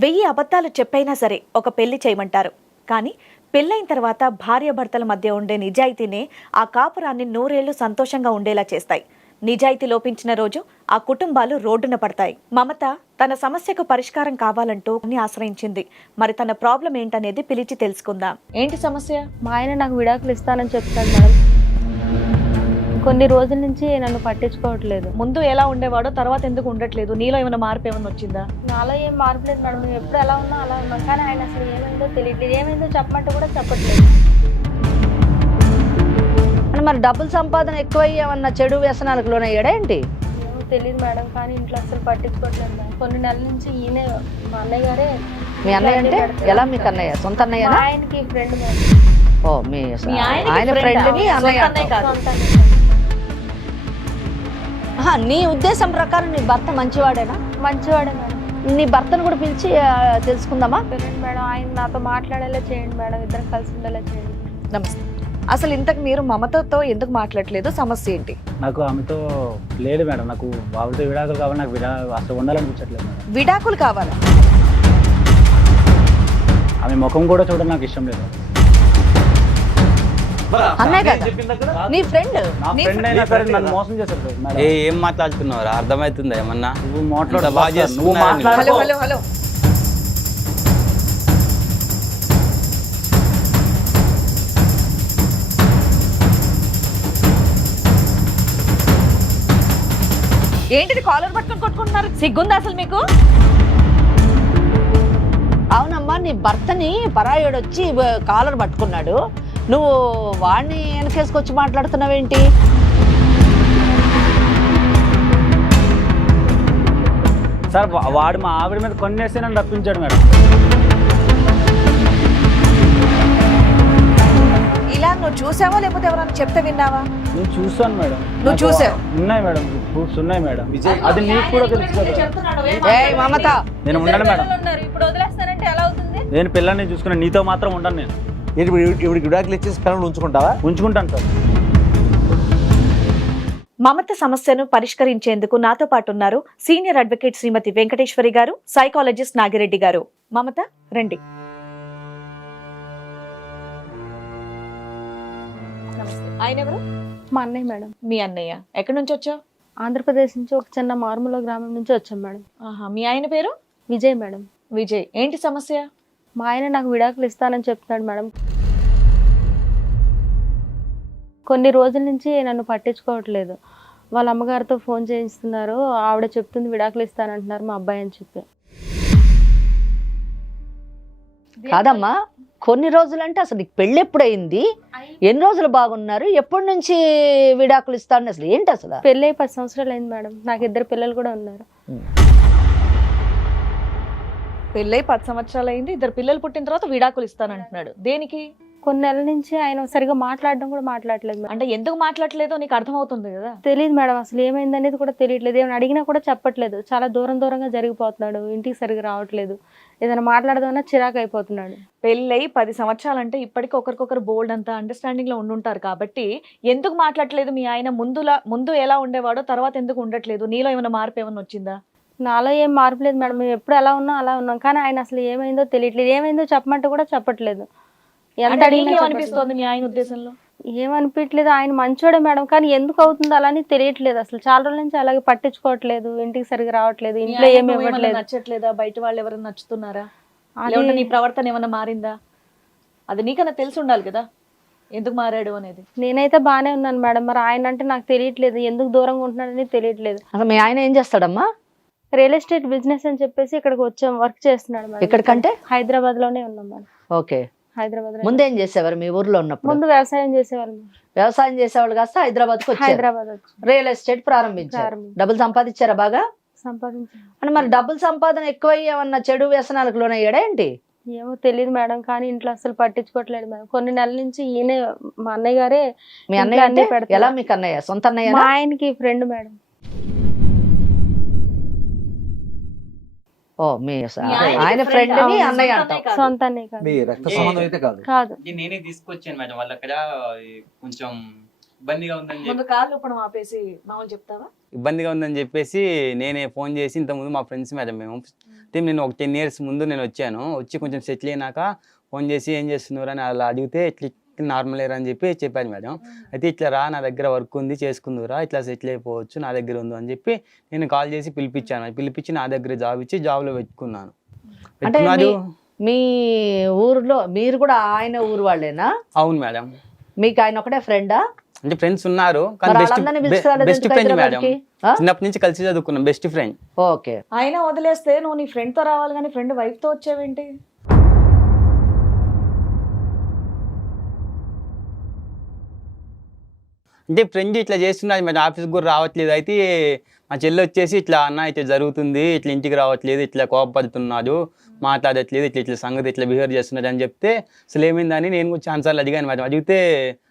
1000 అబద్ధాలు చెప్పైనా సరే ఒక పెళ్లి చేయమంటారు. కానీ పెళ్ళైన తర్వాత భార్యాభర్తల మధ్య ఉండే నిజాయితీనే ఆ కాపురాన్ని 100 ఏళ్లు సంతోషంగా ఉండేలా చేస్తాయి. నిజాయితీ లోపించిన రోజు ఆ కుటుంబాలు రోడ్డున పడతాయి. మమత తన సమస్యకు పరిష్కారం కావాలంటూ ఆశ్రయించింది. మరి తన ప్రాబ్లం ఏంటనేది పిలిచి తెలుసుకుందాం. ఏంటి సమస్య? మా ఆయన నాకు విడాకులు ఇస్తానని చెప్తాడు మేడం. కొన్ని రోజుల నుంచి నన్ను పట్టించుకోవట్లేదు. ముందు ఎలా ఉండేవాడో తర్వాత ఎందుకు ఉండట్లేదు? నీలో ఏమైనా మార్పు ఏమైనా వచ్చిందా? నాలో ఏం మార్పు లేదు మేడం. మేము ఎప్పుడు ఎలా ఉన్నా అలా ఉన్నాం. కానీ ఆయన అసలు ఏమైందో తెలియట్లేదు. ఏమైందో చెప్పమంటే కూడా చెప్పట్లేదు. మరి డబ్బులు సంపాదన ఎక్కువ ఏమన్నా చెడు వ్యసనాలకు లోనయ్యాడా ఏంటి? ఏమో తెలియదు మేడం. కానీ ఇంట్లో అసలు పట్టించుకోవట్లేదు మేడం. కొన్ని నెలల నుంచి ఈయనే మా అన్నయ్య గారే. మీ అన్నయ్య అంటే ఎలా? మీకు అన్నయ్య సొంత అన్నయ్య? ఆయనకి ఫ్రెండ్ మేడం. ఓ మీ ఆయన ఫ్రెండ్ ని అన్నయ్య. నీ ఉద్దేశం ప్రకారం నీ భర్త మంచివాడేనా? మంచివాడే మేడం. నీ భర్తను కూడా పిలిచి తెలుసుకుందామా? పిల్లండి మేడం. ఆయన నాతో మాట్లాడేలా చేయండి మేడం. ఇద్దరం కలిసి ఉండేలా చేయండి. నమస్తే. అసలు ఇంతకు మీరు మమతతో ఎందుకు మాట్లాడలేదు? సమస్య ఏంటి? నాకు ఆమెతో లేదు మేడం. నాకు బాబుతో విడాకులు కావాలి. నాకు అసలు ఉండాలనిపించట్లేదు మేడం. విడాకులు కావాలా? ఆమె ముఖం కూడా చూడడం నాకు ఇష్టం లేదు. అన్నయ్య కదా నీ ఫ్రెండ్. నా ఫ్రెండ్ అయినా సరే నన్ను మోసం చేశారు మేడం. ఏం మాట్లాడుతున్నావు? అర్థమవుతుందా ఏమన్నా? నువ్వు మాట్లాడు. బాగా నువ్వు చేస్తున్నావు. మాట్లాడు. హలో హలో హలో ఏంటిది కాలర్ పట్టుకొని కొట్టుకుంటున్నారు? సిగ్గుందా అసలు మీకు? అవునమ్మా, నీ భర్తని పరాయుడు వచ్చి కాలర్ పట్టుకున్నాడు. నువ్వు వాడిని వెనకేసుకొచ్చి మాట్లాడుతున్నావేంటి? సార్ వాడు మా ఆవిడ మీద కొన్నేస్తే నన్ను రప్పించాడు మేడం. ఇలా నువ్వు చూసావా లేకపోతే ఎవరైనా చెప్తే విన్నావా? నేను చూస్తాను మేడం. నువ్వు చూసావు? ఉన్నాయి మేడం, ప్రూఫ్స్ ఉన్నాయి మేడం. అది నీకు కూడా తెలుసు కదా. ఏయ్ మమత, నేను ఉండను మేడం. ఇప్పుడు వదిలేస్తానంటే ఎలా అవుతుంది? నేను పిల్లల్ని చూసుకున్నాను. నీతో మాత్రం ఉండను నేను. ఇప్పుడు విడాకులు ఇచ్చేసి పిల్లలు ఉంచుకుంటావా? ఉంచుకుంటాను సార్. మమత సమస్యను పరిష్కరించేందుకు నాతో పాటు ఉన్నారు సీనియర్ అడ్వకేట్ శ్రీమతి వెంకటేశ్వరి గారు, సైకాలజిస్ట్ నాగిరెడ్డి గారు. మమత రండి. ఆయన ఎవరు? మా అన్నయ్య మేడం. మీ అన్నయ్య. ఎక్కడి నుంచి వచ్చావు? ఆంధ్రప్రదేశ్ నుంచి ఒక చిన్న మారుమూల గ్రామం నుంచి వచ్చాం మేడం. ఆహా, మీ ఆయన పేరు? విజయ్ మేడం. విజయ్. ఏంటి సమస్య? మా ఆయన నాకు విడాకులు ఇస్తానని చెప్తున్నాడు మేడం. కొన్ని రోజుల నుంచి నన్ను పట్టించుకోవట్లేదు. వాళ్ళ అమ్మగారితో ఫోన్ చేయిస్తున్నారు. ఆవిడ చెప్తుంది విడాకులు ఇస్తానంటున్నారు మా అబ్బాయి అని చెప్పి. కాదమ్మా, కొన్ని రోజులంటే అసలు నీకు పెళ్ళి ఎప్పుడైంది? ఎన్ని రోజులు బాగున్నారు? ఎప్పటి నుంచి విడాకులు ఇస్తాను? అసలు ఏంటి అసలు? పెళ్ళి 10 సంవత్సరాలు అయింది మేడం. నాకు 2 పిల్లలు కూడా ఉన్నారు. పెళ్ళై 10 సంవత్సరాలు అయింది. 2 పిల్లలు పుట్టిన తర్వాత విడాకులు ఇస్తానంటున్నాడు. దేనికి? కొన్ని నెలల నుంచి ఆయన సరిగా మాట్లాడడం కూడా మాట్లాడలేదు మేడం. అంటే ఎందుకు మాట్లాడలేదో నీకు అర్థమవుతుంది కదా. తెలియదు మేడం. అసలు ఏమైంది అనేది కూడా తెలియట్లేదు. ఏమైనా అడిగినా కూడా చెప్పట్లేదు. చాలా దూరంగా జరిగిపోతున్నాడు. ఇంటికి సరిగా రావట్లేదు. ఏదైనా మాట్లాడదామన్నా చిరాకు అయిపోతున్నాడు. పెళ్ళై 10 సంవత్సరాలు అంటే ఇప్పటికీ ఒకరికొకరు బోల్డ్ అంతా అండర్స్టాండింగ్ లో ఉండుంటారు కాబట్టి ఎందుకు మాట్లాడలేదు మీ ఆయన? ముందు ఎలా ఉండేవాడో తర్వాత ఎందుకు ఉండట్లేదు? నీలో ఏమైనా మార్పు ఏమైనా వచ్చిందా? నాలో ఏం మార్పు లేదు మేడం. మేము ఎప్పుడు ఎలా ఉన్నాం అలా ఉన్నాం. కానీ ఆయన అసలు ఏమైందో తెలియట్లేదు. ఏమైందో చెప్పమంటే కూడా చెప్పట్లేదు. ఎంత అడిగినా అనిపిస్తుంది మీ ఆయన ఉద్దేశంలో? ఏమనిపించలేదు. ఆయన మంచోడే మేడం. కానీ ఎందుకు అవుతుందో అలా అని తెలియట్లేదు. అసలు చాలా రోజుల నుంచి అలాగే పట్టించుకోవట్లేదు. ఇంటికి సరిగా రావట్లేదు. ఇంట్లో ఏమి ఇవ్వట్లేదు. నచ్చట్లేదా? బయట వాళ్ళు ఎవరైనా నచ్చుతున్నారా? నీ ప్రవర్తన ఏమైనా మారిందా? అది నీకన్నా తెలిసి ఉండాలి కదా ఎందుకు మారాడు అనేది. నేనైతే బాగానే ఉన్నాను మేడం. మరి ఆయన అంటే నాకు తెలియట్లేదు. ఎందుకు దూరంగా ఉంటున్నాడని తెలియట్లేదు. అసలు మీ ఆయన ఏం చేస్తాడమ్మా? రియల్ ఎస్టేట్ బిజినెస్ అని చెప్పేసి ఇక్కడికి వచ్చాం. వర్క్ చేస్తున్నాడు మేడం. ఇక్కడికంటే హైదరాబాద్ లోనే ఉన్నాం మేడం. ఓకే. హైదరాబాద్ లో. ముందేం చేసేవారు మీ ఊర్లో ఉన్నప్పుడు? ముందు వ్యవసాయం చేసేవాళ్ళు. వ్యవసాయం చేసేవాళ్ళు కాస్త హైదరాబాద్ కు హైదరాబాద్ వచ్చి రియల్ ఎస్టేట్ ప్రారంభించారు. డబ్బులు సంపాదించారా బాగా? సంపాదించారు. అంటే మరి డబ్బులు సంపాదన ఎక్కువ ఏమన్నా చెడు వ్యసనాలకు లోనయ్యాడా ఏంటి? ఏమో తెలియదు మేడం. కానీ ఇంట్లో అసలు పట్టించుకోవట్లేదు మేడం. కొన్ని నెలల నుంచి ఈయనే మా అన్నయ్య గారే. మీ అన్నయ్య అంటే ఎలా? మీకు అన్నయ్య సొంత అన్నయ్య? మా ఆయనకి ఫ్రెండ్ మేడం. ఓ మీ ఆయన ఫ్రెండ్ ని అన్నయ్య అంటాం. సొంత అన్నయ్య కాదు. మీ రక్త సంబంధం అయితే కాదు. కాదు. నేనే తీసుకొచ్చాను మేడం. వాళ్ళ అక్కడ కొంచెం ఇబ్బందిగా ఉందని ముందు కాళ్ళు ఇప్పుడు ఆపేసి మామూలు చెప్తావా? ఇబ్బందిగా ఉందని చెప్పేసి నేనే ఫోన్ చేసి ఇంతకుముందు మా ఫ్రెండ్స్ మేడం మేము నేను ఒక 10 years ముందు నేను వచ్చాను. వచ్చి కొంచెం సెటిల్ అయినాక ఫోన్ చేసి ఏం చేస్తున్నారు అని అలా అడిగితే ఇట్లా నార్మల్ అని చెప్పి చెప్పాను మేడం. అయితే ఇట్లా రా, నా దగ్గర వర్క్ ఉంది చేసుకుందురా, ఇట్లా సెటిల్ అయిపోవచ్చు, నా దగ్గర ఉంది అని చెప్పి నేను కాల్ చేసి పిలిపించి నా దగ్గర జాబ్ ఇచ్చి జాబ్లో పెట్టుకున్నాను. అంటే మీ ఊర్లో మీరు కూడా ఆయన ఊరు వాళ్ళేనా? అవును మేడం. మీకు ఆయన ఒకటే ఫ్రెండా? అంటే ఫ్రెండ్స్ ఉన్నారు మరి వాళ్ళందరినీ పిలుచుకురాలేదు బెస్ట్ ఎందుకు ఫ్రెండ్ మేడం. హైదరాబాద్కి? ఆ? చిన్నప్పటి నుంచి కలిసి చదువుకున్నాం, బెస్ట్ ఫ్రెండ్. ఓకే. అయినా వదిలేస్తే నువ్వు నీ ఫ్రెండ్ తో రావాలి కానీ ఫ్రెండ్ వైఫ్ తో వచ్చావేంటి? అంటే ఫ్రెండ్ ఇట్లా చేస్తున్నది మరి ఆఫీస్కి కూడా రావట్లేదు. అయితే మా చెల్లి వచ్చేసి ఇట్లా అన్న ఇట్లా జరుగుతుంది, ఇట్లా ఇంటికి రావట్లేదు, ఇట్లా కోపడుతున్నాడు, మాట్లాడట్లేదు, ఇట్లా సంగతి ఇట్లా బిహేవ్ చేస్తున్నాడు అని చెప్తే అసలు ఏమైందని నేను కూడా ఛాన్సార్లు అడిగాను మేడం. అడిగితే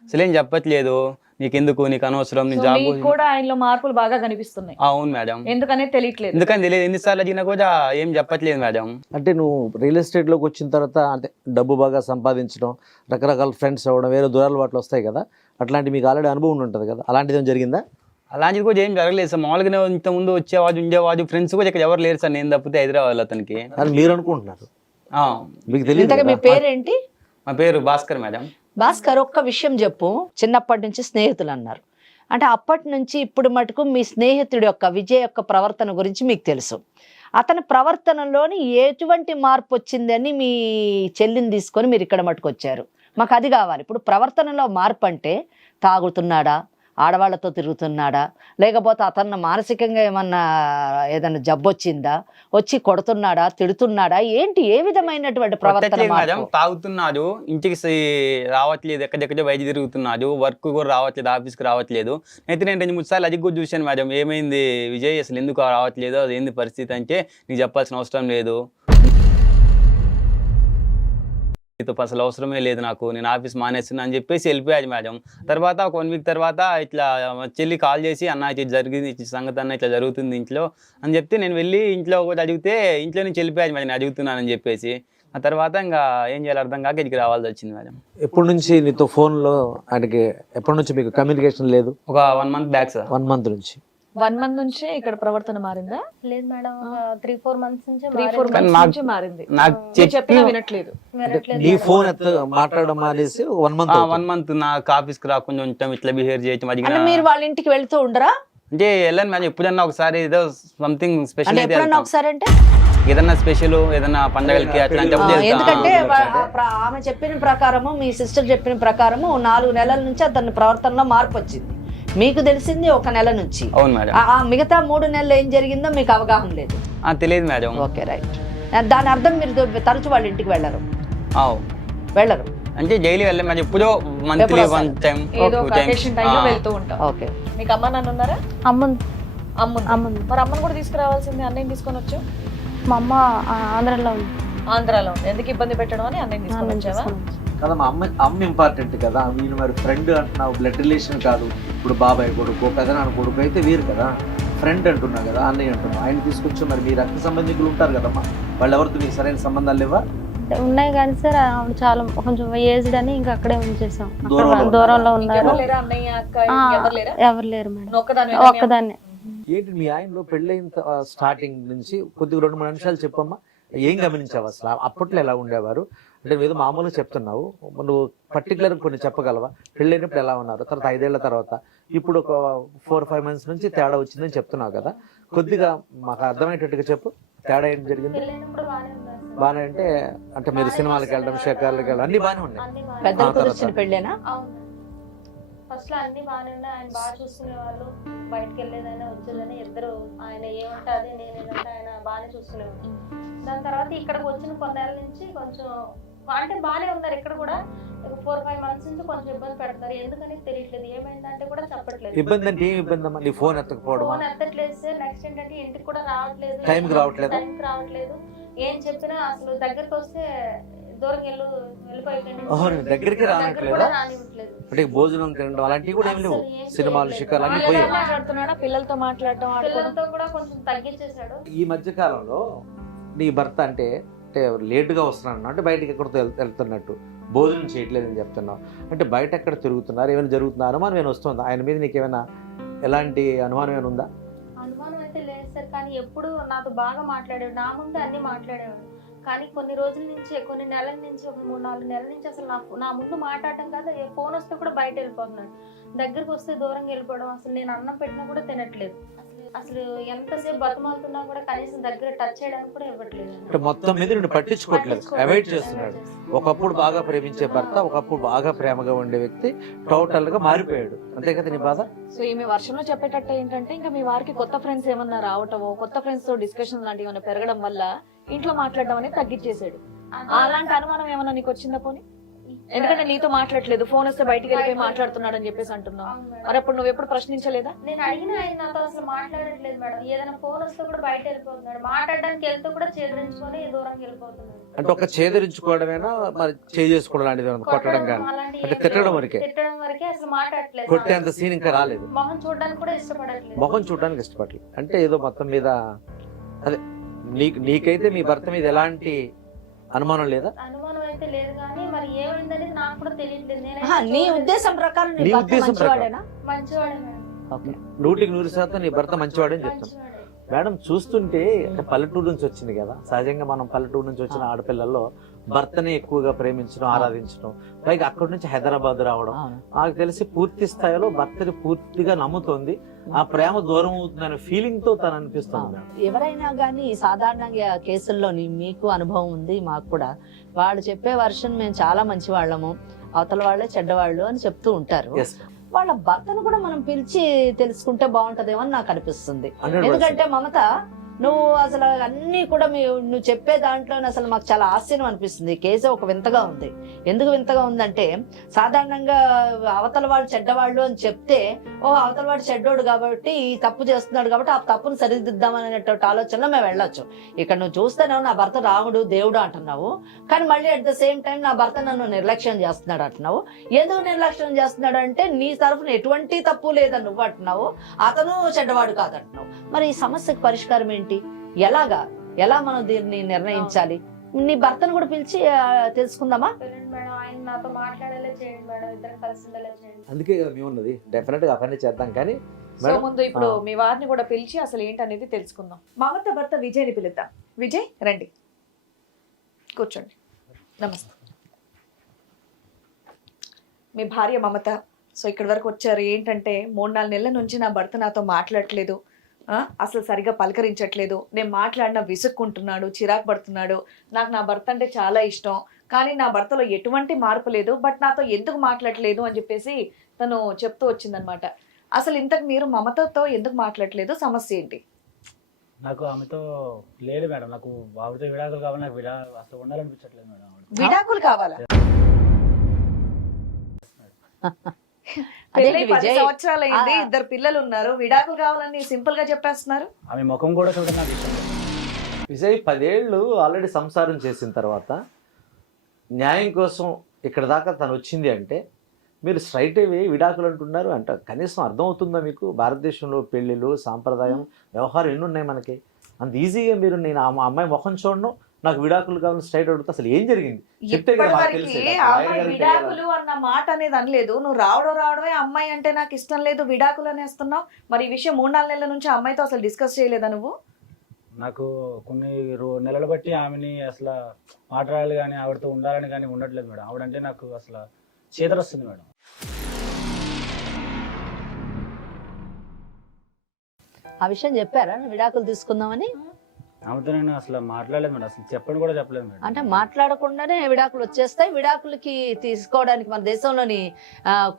అసలు ఏం చెప్పట్లేదు, నీకెందుకు, నీకు అనవసరం, నీ జాబ్ కూడా ఆయనలో మార్పులు బాగా కనిపిస్తున్నాయి. అవును మేడం. ఎందుకనే తెలియట్లేదు. ఎందుకని తెలియదు, ఎన్నిసార్లు అడిగినా కూడా ఏం చెప్పట్లేదు మేడం. అంటే నువ్వు రియల్ ఎస్టేట్లోకి వచ్చిన తర్వాత అంటే డబ్బు బాగా సంపాదించడం, రకరకాల ఫ్రెండ్స్ అవ్వడం, వేరే దురలవాట్లు వస్తాయి కదా, అట్లాంటి మీకు ఆల్రెడీ అనుభవం ఉంటుంది కదా, అలాంటిది ఏం జరిగిందా? అలాంటిది కూడా ఏం జరగలేదు సార్. మామూలుగానే ఇంత ముందు వచ్చేవాడు ఉండేవాడు, ఫ్రెండ్స్ కూడా ఇక్కడ ఎవరు లేరు సార్, నేను తప్పితే హైదరాబాద్ అతనికి. అని మీరు అనుకుంటున్నారు, మీకు ఇంతగా మీ తెలియదు. పేరేంటి? మా పేరు భాస్కర్ మేడం. భాస్కర్, ఒక్క విషయం చెప్పు. చిన్నప్పటి నుంచి స్నేహితులు అన్నారు, అంటే అప్పటి నుంచి ఇప్పుడు మటుకు మీ స్నేహితుడి యొక్క విజయ్ యొక్క ప్రవర్తన గురించి మీకు తెలుసు. అతని ప్రవర్తనలోని ఎటువంటి మార్పు వచ్చిందని మీ చెల్లిని తీసుకొని మీరు ఇక్కడ మటుకు వచ్చారు. మాకు అది కావాలి. ఇప్పుడు ప్రవర్తనలో మార్పు అంటే తాగుతున్నాడా, ఆడవాళ్లతో తిరుగుతున్నాడా, లేకపోతే అతను మానసికంగా ఏదన్నా జబ్బు వచ్చిందా, వచ్చి కొడుతున్నాడా, తిడుతున్నాడా, ఏంటి, ఏ విధమైనటువంటి ప్రవర్తన మేడం? తాగుతున్నాడు, ఇంటికి రావట్లేదు, ఎక్కడెక్కడో బయట తిరుగుతున్నాడు, వర్క్ కూడా రావట్లేదు, ఆఫీస్కి రావట్లేదు. అయితే నేను 2-3 సార్లు అది కూడా చూశాను మేడం. ఏమైంది విజయ్, అసలు ఎందుకు రావట్లేదు, అది ఏంది పరిస్థితి అంటే, నీకు చెప్పాల్సిన అవసరం లేదు, నీతో అసలు అవసరమే లేదు నాకు, నేను ఆఫీస్ మానేస్తున్నా అని చెప్పేసి వెళ్ళిపోయాడు మేడం. తర్వాత ఒక 1 week తర్వాత ఇట్లా చెల్లి కాల్ చేసి అన్న ఇట్లా జరిగింది, ఇట్లా సంగతి అన్న ఇట్లా జరుగుతుంది ఇంట్లో అని చెప్తే నేను వెళ్ళి ఇంట్లో కూడా అడిగితే ఇంట్లో నుంచి వెళ్ళిపోయాడు మేడం, నేను అడుగుతున్నానని చెప్పేసి. ఆ తర్వాత ఇంకా ఏం చేయాలి అర్థం కాక ఇక్కడికి రావాల్సి వచ్చింది మేడం. ఎప్పటి నుంచి నీతో ఫోన్లో ఆయనకి ఎప్పటి నుంచి మీకు కమ్యూనికేషన్ లేదు? ఒక 1 month బ్యాక్ సార్. 1 month నుంచి. 1 month నుంచే ఇక్కడ ప్రవర్తన మారిందా? లేదు మేడం, 3-4 months నుంచి 3-4 కానీ months నుంచి మారింది. నాకు చెప్పినా వినట్లేదు. నీ ఫోన్ మాట్లాడడం మానేసి 1 month. 1 month నాకు ఆఫీస్కి రాకుండా ఉంటాం, ఇట్లా బిహేవ్ చేయటం. అంటే అడిగిన మీరు వాళ్ళ ఇంటికి వెళ్తూ ఉండరా? అంటే వెళ్ళాను మేడం, ఎప్పుడన్నా ఒకసారి ఏదో సంథింగ్ స్పెషల్ అంటే అయితే ఎప్పుడన్నా ఒకసారి అంటే ఏదన్నా స్పెషల్ ఏదన్నా పండగలకి అట్లాంటప్పుడు ఎందుకంటే ఆమె చెప్పిన ప్రకారము, మీ సిస్టర్ చెప్పిన ప్రకారము 4 నెలల నుంచి అతని ప్రవర్తనలో మార్పు వచ్చింది. మీకు తెలిసింది 1 నెల నుంచి. అవును మేడం. ఆ మిగతా 3 నెలలు ఏం జరిగిందో మీకు అవగాహన లేదు. తెలియదు మేడం. Okay, right. దాని అర్థం మీరు తరచు వాళ్ళ ఇంటికి వెళ్ళరు? వెళ్ళరు అంటే డైలీ వెళ్ళాం మేడం, ఎప్పుడో మంత్లీ 1 time, ఏదో ఒక అకేషన్ టైంలో వెళ్తూ ఉంటాం. ఓకే. మీకు అమ్మ నాన్న ఉన్నారా? అమ్ముంది. మరి అమ్మని కూడా తీసుకురావాల్సింది, అన్నయ్యని తీసుకొని వచ్చావు. మా అమ్మ ఆంధ్రాలో ఉంది. ఆంధ్రాలో ఉంది, ఎందుకు ఇబ్బంది పెట్టడం అని అన్నయ్యని తీసుకొని వచ్చావా? కదా అమ్మ ఇంపార్టెంట్ కదా. వీళ్ళు మరి ఫ్రెండ్ అంటున్నావు, బ్లడ్ రిలేషన్ కాదు. ఇప్పుడు బాబాయ్ కొడుకు, పెదనాన్న కొడుకు అయితే వీరు కదా. ఫ్రెండ్ అంటున్నావు కదా, అన్నయ్య అంటున్నావు. ఆయన తీసుకొచ్చి మరి మీ రక్త సంబంధికులు ఉంటారు కదమ్మా, వాళ్ళు ఎవరితో మీకు సరైన సంబంధాలు లేవా? ఉన్నాయి కానీ సార్ ఆవిడ చాలా కొంచెం ఏజ్డ్ అని ఇంకా అక్కడే ఉంచేసాం. దూరంలో ఉన్నారు. ఎవరు లేరు మేడం, ఒక్కదాన్నే. ఏంటి మీ ఆయనలో పెళ్ళైన స్టార్టింగ్ నుంచి కొద్దిగా 2-3 నిమిషాలు చెప్పమ్మా. ఏం గమనించావు అసలు? అప్పట్లో ఎలా ఉండేవారు? అంటే ఏదో మామూలుగా చెప్తున్నావు, నువ్వు పర్టికులర్ కొన్ని చెప్పగలవా? పెళ్ళైనప్పుడు ఎలా ఉన్నారు, తర్వాత 5 ఏళ్ల తర్వాత, ఇప్పుడు ఒక 4-5 months నుంచి తేడా వచ్చిందని చెప్తున్నావు కదా, కొద్దిగా మాకు అర్థమయ్యేటట్టుగా చెప్పు. తేడా ఏం జరిగింది? బాగానే అంటే మీరు సినిమాలకు వెళ్ళడం, షేకార్లకు వెళ్ళడం అన్ని బాగానే ఉన్నాయి. పెద్దలు కుదిర్చిన పెళ్ళేనా? ఫస్ట్ లో అన్ని బాగానే ఉన్నాయి. ఆయన బాగా చూసుకునే వాళ్ళు, బయటకు వెళ్ళేదైనా వచ్చేదని ఇద్దరు, ఆయన ఏమంటే అదే, నేనేమంటే ఆయన బాగానే చూసుకునేవాళ్ళు. దాని తర్వాత ఇక్కడికి వచ్చిన కొన్నేళ్ళ నుంచి కొంచెం అంటే బాగానే ఉన్నారు. ఇక్కడ కూడా 4-5 months నుంచి కొంచెం ఇబ్బంది పెడతారు, ఎందుకని తెలియట్లేదు. ఏమైందంటే కూడా చెప్పట్లేదు. ఇబ్బంది అంటే ఏం ఇబ్బంది అమ్మా? నీ ఫోన్ ఎత్తకపోవడం, ఫోన్ ఎత్తట్లేదు సార్. నెక్స్ట్ ఏంటంటే ఇంటికి కూడా రావట్లేదు, టైంకి రావట్లేదు. ఏం చెప్పినా అసలు దగ్గరికి వస్తే దూరం వెళ్ళిపోయింది. దగ్గరికి రానివ్వట్లేదా? అంటే భోజనం తినడం అలాంటివి కూడా ఏమి లేవు? సినిమాలు, షికార్లు అన్ని పోయి పిల్లలతో మాట్లాడటం, పిల్లలతో కూడా కొంచెం తగ్గించేశాడు. ఈ మధ్య కాలంలో నీ భర్త అంటే లేటుగా వస్తున్నాడు, అంటే బయటకి ఎక్కడితో వెళ్తున్నట్టు భోజనం చేయట్లేదని చెప్తున్నావు. అంటే బయట ఎక్కడ తిరుగుతున్నారు, ఏమైనా జరుగుతుందా, అనుమానం ఏమైనా వస్తుందా ఆయన మీద? నీకు ఏమైనా ఎలాంటి అనుమానం ఏమైనా ఉందా? అనుమానం అయితే లేదు సార్, కానీ ఎప్పుడు నాతో బాగా మాట్లాడేవాడు, నా ముందు అన్ని మాట్లాడేవాడు. కానీ కొన్ని రోజుల నుంచి, కొన్ని నెలల నుంచి, ఒక 3-4 నెలల నుంచి అసలు నా ముందు మాట్లాడటం కాదు, ఫోన్ వస్తే కూడా బయట వెళ్ళిపోతున్నాడు, దగ్గరికి వస్తే దూరంగా వెళ్ళిపోవడం, అసలు నేను అన్నం పెట్టినా కూడా తినట్లేదు, అసలు ఎంతసేపు బతుమాలుతున్నా కూడా కనీసం దగ్గర టచ్ చేయడానికి కూడా ఇవ్వట్లేదు. అంటే మొత్తం మీద నేను పట్టించుకోవట్లేదు, అవాయిడ్ చేస్తున్నాడు. ఒకప్పుడు బాగా ప్రేమించే భర్త, ఒకప్పుడు బాగా ప్రేమగా ఉండే వ్యక్తి టోటల్ గా మారిపోయాడు. అంతే కదా నీ బాధ? సో ఈమె వర్షంలో చెప్పేటట్టు ఏంటంటే ఇంకా మీ వారికి కొత్త ఫ్రెండ్స్ ఏమన్నా రావటమో, కొత్త ఫ్రెండ్స్ తో డిస్కషన్ లాంటివి ఏమైనా పెరగడం వల్ల ఇంట్లో మాట్లాడడం అనేది తగ్గించేసాడు. అలాంటి అనుమానం ఏమన్నా నీకు వచ్చిందా పోనీ? ఎందుకంటే నీతో మాట్లాడలేదు, ఫోన్ వస్తే బయటికి వెళ్ళిపోయి మాట్లాడుతున్నాడు అని చెప్పేసి అంటున్నావు. మరి అప్పుడు నువ్వు ఎప్పుడు ప్రశ్నించలేదా? నేను అడిగిన ఆయన నాతో అసలు మాట్లాడట్లేదు మేడం, ఏదైనా ఫోన్ వస్తే కూడా బయట వెళ్ళిపోతున్నాడు, మాట్లాడడానికి వెళ్తే కూడా చేదరించుకొని దూరంగా వెళ్ళిపోతున్నాడు. అంటే ఒక చేదరించుకోవడమేనా, మరి చేసుకోవడం లాంటిది కొట్టడం కానీ? అంటే తిట్టడం వరకే? తిట్టడం వరకే, అసలు మాట్లాడట్లేదు. కొట్టేంత సీన్ ఇంకా రాలేదు. మొహం చూడడానికి కూడా ఇష్టపడట్లేదు. మొహం చూడడానికి ఇష్టపడలేదు. అంటే ఏదో మొత్తం మీద అదే నీకైతే మీ భర్త మీద ఎలాంటి అనుమానం లేదా? అనుమానం అయితే లేదు, కానీ మరి ఏమైందనేది నాకు కూడా తెలియట్లేదు. నీ ఉద్దేశం ప్రకారం నీ నీ భర్త ఉద్దేశం మంచివాడేనా? మంచివాడే మేడం, ఓకే. 100% నీ భర్త మంచివాడని చెప్తాను. మంచివాడే. మేడం చూస్తుంటే అంటే పల్లెటూరు నుంచి వచ్చింది కదా, సహజంగా మనం పల్లెటూరు నుంచి వచ్చిన ఆడపిల్లల్లో భర్తని ఎక్కువగా ప్రేమించడం, ఆరాధించడం, పైగా అక్కడి నుంచి హైదరాబాద్ రావడం, అవును. నాకు తెలిసి పూర్తి స్థాయిలో భర్తని పూర్తిగా నమ్ముతోంది. ఆ ప్రేమ దూరం అవుతుందనే ఫీలింగ్ తో తను అనిపిస్తుంది మేడం. ఎవరైనా కానీ సాధారణంగా కేసుల్లోని మీకు అనుభవం ఉంది, మాకు కూడా వాళ్ళు చెప్పే వర్షన్ మేము చాలా మంచి వాళ్ళము, అవతల వాళ్ళే చెడ్డవాళ్ళు అని చెప్తూ ఉంటారు. Yes. వాళ్ళ భర్తను కూడా మనం పిలిచి తెలుసుకుంటే బాగుంటదేమో అని నాకు అనిపిస్తుంది. 100%. ఎందుకంటే మమత, నువ్వు అసలు అన్ని కూడా నువ్వు చెప్పే దాంట్లో అసలు మాకు చాలా ఆశ్చర్యం అనిపిస్తుంది. కేసు ఒక వింతగా ఉంది. ఎందుకు వింతగా ఉందంటే, సాధారణంగా అవతల వాళ్ళు చెడ్డవాళ్ళు అని చెప్తే, అవతల వాడు చెడ్డోడు కాబట్టి ఈ తప్పు చేస్తున్నాడు కాబట్టి ఆ తప్పును సరిదిద్దామనేటువంటి ఆలోచనలో మేము వెళ్ళొచ్చు. ఇక్కడ నువ్వు చూస్తేనే నా భర్త రాముడు దేవుడు అంటున్నావు, కానీ మళ్ళీ అట్ ద సేమ్ టైం నా భర్త నన్ను నిర్లక్ష్యం చేస్తున్నాడు అంటున్నావు. ఎందుకు నిర్లక్ష్యం చేస్తున్నాడు అంటే, నీ తరఫున ఎటువంటి తప్పు లేదని నువ్వు అంటున్నావు, అతను చెడ్డవాడు కాదంటున్నావు. మరి ఈ సమస్యకు పరిష్కారం ఏంటి? ఎలా మనం దీన్ని నిర్ణయించాలి? నీ భర్తను కూడా పిలిచి తెలుసుకుందామా? పిల్లండి మేడం, ఆయన నాతో మాట్లాడేలా చేయండి మేడం, ఇద్దరం కలిసి ఉండేలా చేయండి. అందుకే కదా మేము ఉన్నది, డెఫినెట్ గా అవన్నీ చేద్దాం. కానీ సో ముందు ఇప్పుడు మీ వారిని కూడా పిలిచి అసలు ఏంటనేది తెలుసుకుందాం. మమత భర్త విజయ్ని పిలుద్దాం. విజయ్ రండి, కూర్చోండి. నమస్తే. మీ భార్య మమత సో ఇక్కడి వరకు వచ్చారు. ఏంటంటే 3-4 నెలల నుంచి నా భర్త నాతో మాట్లాడట్లేదు, అసలు సరిగా పలకరించట్లేదు, నేను మాట్లాడినా విసుక్కుంటున్నాడు, చిరాకు పడుతున్నాడు, నాకు నా భర్త అంటే చాలా ఇష్టం, కానీ నా భర్తలో ఎటువంటి మార్పు లేదు, బట్ నాతో ఎందుకు మాట్లాడట్లేదు అని చెప్పేసి తను చెప్తూ వచ్చిందనమాట. అసలు ఇంతకు మీరు మమతతో ఎందుకు మాట్లాడట్లేదు, సమస్య ఏంటి? నాకు ఆమెతో లేదు మేడం, నాకు ఆవిడతో విడాకులు కావాలి, నాకు అసలు ఉండాలనిపించట్లేదు మేడం. విడాకులు కావాలా? అదే పెళ్ళై 10 విజయ్, సంవత్సరాలు అయింది, 2 పిల్లలు ఉన్నారు, విడాకులు కావాలని సింపుల్ గా చెప్పేస్తున్నారు. ఆమె ముఖం కూడా చూడడం నాకు ఇష్టం లేదు. విజయ్ 10 ఏళ్ళు ఆల్రెడీ సంసారం చేసిన తర్వాత న్యాయం కోసం ఇక్కడ దాకా తను వచ్చింది అంటే మీరు స్ట్రైట్ అవే విడాకులు అంటున్నారు అంట. కనీసం అర్థం అవుతుందా మీకు? భారతదేశంలో పెళ్లిళ్ళు, సాంప్రదాయం, వ్యవహారం ఎన్ని ఉన్నాయి మనకి? అంత ఈజీగా మీరు నేను ఆ అమ్మాయి ముఖం చూడను, నాకు విడాకులు కావాలని స్ట్రైట్ అడుగుతా, అసలు ఏం జరిగింది చెప్తే కదా మాకు ఇప్పటివరకు తెలిసేది. ఆ అమ్మాయి విడాకులు అన్న మాట అనేది అనలేదు, నువ్వు రావడమే అమ్మాయి అంటే నాకు ఇష్టం లేదు విడాకులు అనేస్తున్నావు. మరి ఈ విషయం 3-4 నెలల నుంచి అమ్మాయితో అసలు డిస్కస్ చేయలేదా నువ్వు? నాకు కొన్ని నెలలు బట్టి ఆమెని అసలు మాట్లాడాలి కానీ ఆవిడతో ఉండాలని కానీ ఉండట్లేదు మేడం. ఆవిడంటే నాకు అసలు చేదర వస్తుంది మేడం. ఆ విషయం చెప్పారా విడాకులు తీసుకుందామని? ఆమెతో నేను అసలు మాట్లాడలేదు మేడం, అసలు చెప్పని కూడా చెప్పలేదు మేడం. అంటే మాట్లాడకుండానే విడాకులు వచ్చేస్తాయి. విడాకులకి తీసుకోవడానికి మన దేశంలోని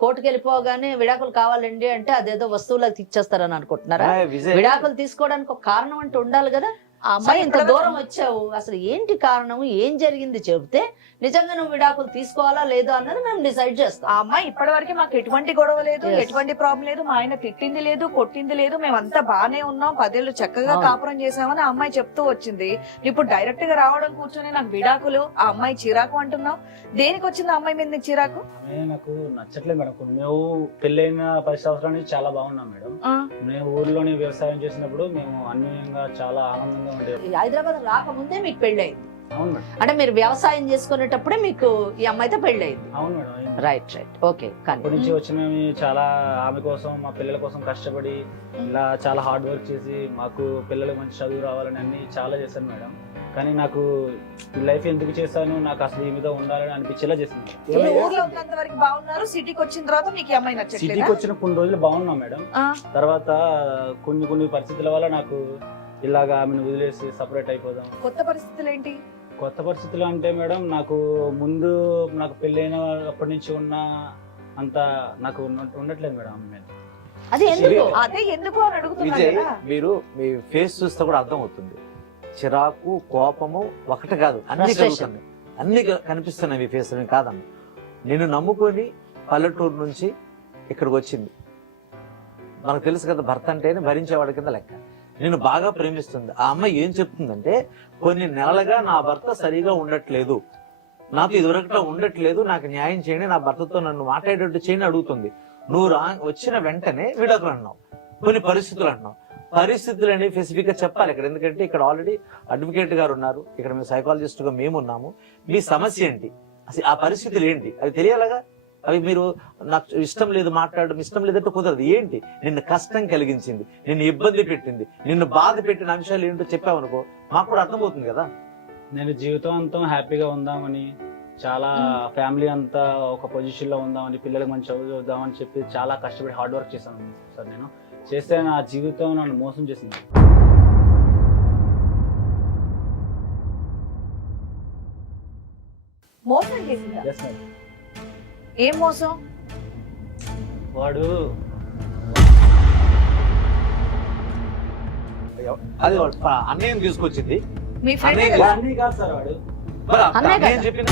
కోర్టుకు వెళ్ళిపోగానే విడాకులు కావాలండి అంటే అదేదో వస్తువులకు ఇచ్చేస్తారని అనుకుంటున్నారా? విజయ్ విడాకులు తీసుకోవడానికి ఒక కారణం అంటూ ఉండాలి కదా. ఆ అమ్మాయి ఇంత దూరం వచ్చావు, అసలు ఏంటి కారణం, ఏం జరిగింది చెబితే నిజంగా నువ్వు విడాకులు తీసుకోవాలా లేదా అన్నది మేము డిసైడ్ చేస్తాం. ఆ అమ్మాయి ఇప్పటివరకు మాకు ఎటువంటి గొడవ లేదు, Yes. ఎటువంటి ప్రాబ్లం లేదు, మా ఆయన తిట్టింది లేదు, కొట్టింది లేదు, మేమంతా బానే ఉన్నాం, 10 ఏళ్ళు చక్కగా అవును. కాపురం చేసామని ఆ అమ్మాయి చెప్తూ వచ్చింది. ఇప్పుడు డైరెక్ట్ గా రావడం కూర్చొని నాకు విడాకులు, ఆ అమ్మాయి చిరాకు అంటున్నావు. దేనికి వచ్చింది ఆ అమ్మాయి మీద నీకు చిరాకు? ఆమె నాకు నచ్చట్లేదు మేడం. మేము పెళ్ళైన 10 సంవత్సరాల నుంచి చాలా బాగున్నాం మేడం. మేము ఊర్లోని వ్యవసాయం చేసినప్పుడు మేము అన్యోన్యంగా చాలా ఆనందంగా ఉండేది. హైదరాబాద్ రాకముందే మీకు పెళ్ళి అయింది. అవును మేడం. అంటే మీరు వ్యవసాయం చేసుకునేటప్పుడే మీకు ఈ అమ్మాయితో పెళ్లి అయింది. అవును మేడం, అయింది. Right okay. కానీ అప్పటి నుంచి వచ్చిన చాలా ఆమె కోసం మా పిల్లల కోసం కష్టపడి ఇలా చాలా హార్డ్ వర్క్ చేసి మాకు పిల్లలకు మంచి చదువు రావాలని అన్ని చాలా చేశాను మేడం. కానీ నాకు ఈ లైఫ్ ఎందుకు చేశాను, నాకు అసలు ఈ మీద ఉండాలని అనిపించేలా చేసింది. ఊర్లో ఉన్నంత వరకు బాగున్నారు, సిటీకి వచ్చిన తర్వాత మీకు ఈ అమ్మాయి నచ్చట్లేదా? సిటీకి వచ్చిన కొన్ని రోజులు బాగున్నాం మేడం. ఆ. తర్వాత కొన్ని పరిస్థితుల వల్ల నాకు ఇలాగా ఆమెను వదిలేసి సపరేట్ అయిపోదాం. కొత్త పరిస్థితులు ఏంటి? కొత్త పరిస్థితులు అంటే మేడం, నాకు ముందు నాకు పెళ్ళైన అప్పటి నుంచి ఉన్న అంత నాకు ఉండట్లేదు మేడం ఆమె మీద. అది ఎందుకు? అదే ఎందుకు అని అడుగుతున్నా విజయ్, కదా. మీరు మీ ఫేస్ చూస్తే కూడా అర్థం అవుతుంది. చిరాకు, కోపము ఒకటి కాదు, అన్ని Frustration. కలుగుతున్నాయి, అన్ని కనిపిస్తున్నాయి మీ ఫేస్. కాదన్న, నేను నమ్ముకొని పల్లెటూరు నుంచి ఇక్కడికి వచ్చింది. మనకు తెలుసు కదా, భర్త అంటేనే భరించేవాడి కింద లెక్క. నేను బాగా ప్రేమిస్తుంది. ఆ అమ్మాయి ఏం చెప్తుందంటే, కొన్ని నెలలుగా నా భర్త సరిగా ఉండట్లేదు, నాతో ఇదివరకట్లా ఉండట్లేదు, నాకు న్యాయం చేయండి, నా భర్తతో నన్ను మాట్లాడేటట్టు చేయని అడుగుతుంది. నువ్వు వచ్చిన వెంటనే విడాకులు అన్నావు, కొన్ని పరిస్థితులు అన్నావు. పరిస్థితులు అనేవి స్పెసిఫిక్ గా చెప్పాలి ఇక్కడ. ఎందుకంటే ఇక్కడ ఆల్రెడీ అడ్వకేట్ గారు ఉన్నారు, ఇక్కడ మేము సైకాలజిస్ట్ గా మేము ఉన్నాము. మీ సమస్య ఏంటి, అసలు ఆ పరిస్థితులు ఏంటి అవి తెలియాలగా. అవి మీరు నాకు ఇష్టం లేదు మాట్లాడడం, ఇష్టం లేదంటే కుదరదు. ఏంటి నిన్ను కష్టం కలిగించింది, నిన్ను ఇబ్బంది పెట్టింది, నిన్ను బాధ పెట్టిన అంశాలు ఏంటో చెప్పావనుకో మాకు కూడా అర్థమవుతుంది కదా. నేను జీవితం అంతా హ్యాపీగా ఉందామని, చాలా ఫ్యామిలీ అంతా ఒక పొజిషన్ లో ఉందామని, పిల్లలకు మంచి చదువు చూద్దామని చెప్పి చాలా కష్టపడి హార్డ్ వర్క్ చేశాను సార్. నేను చేస్తే నా జీవితం నన్ను మోసం చేసింది. మోసం చేసిందా? Yes, madam. ఏం మోసం? వాడు అది అన్నయ్యం తీసుకొచ్చింది. మీ ఫ్రెండ్ అన్నయ్య కదా? అన్నీ కాదు సార్ వాడు. మరి అన్నయ్య అన్నయ్య కదా? చెప్పిన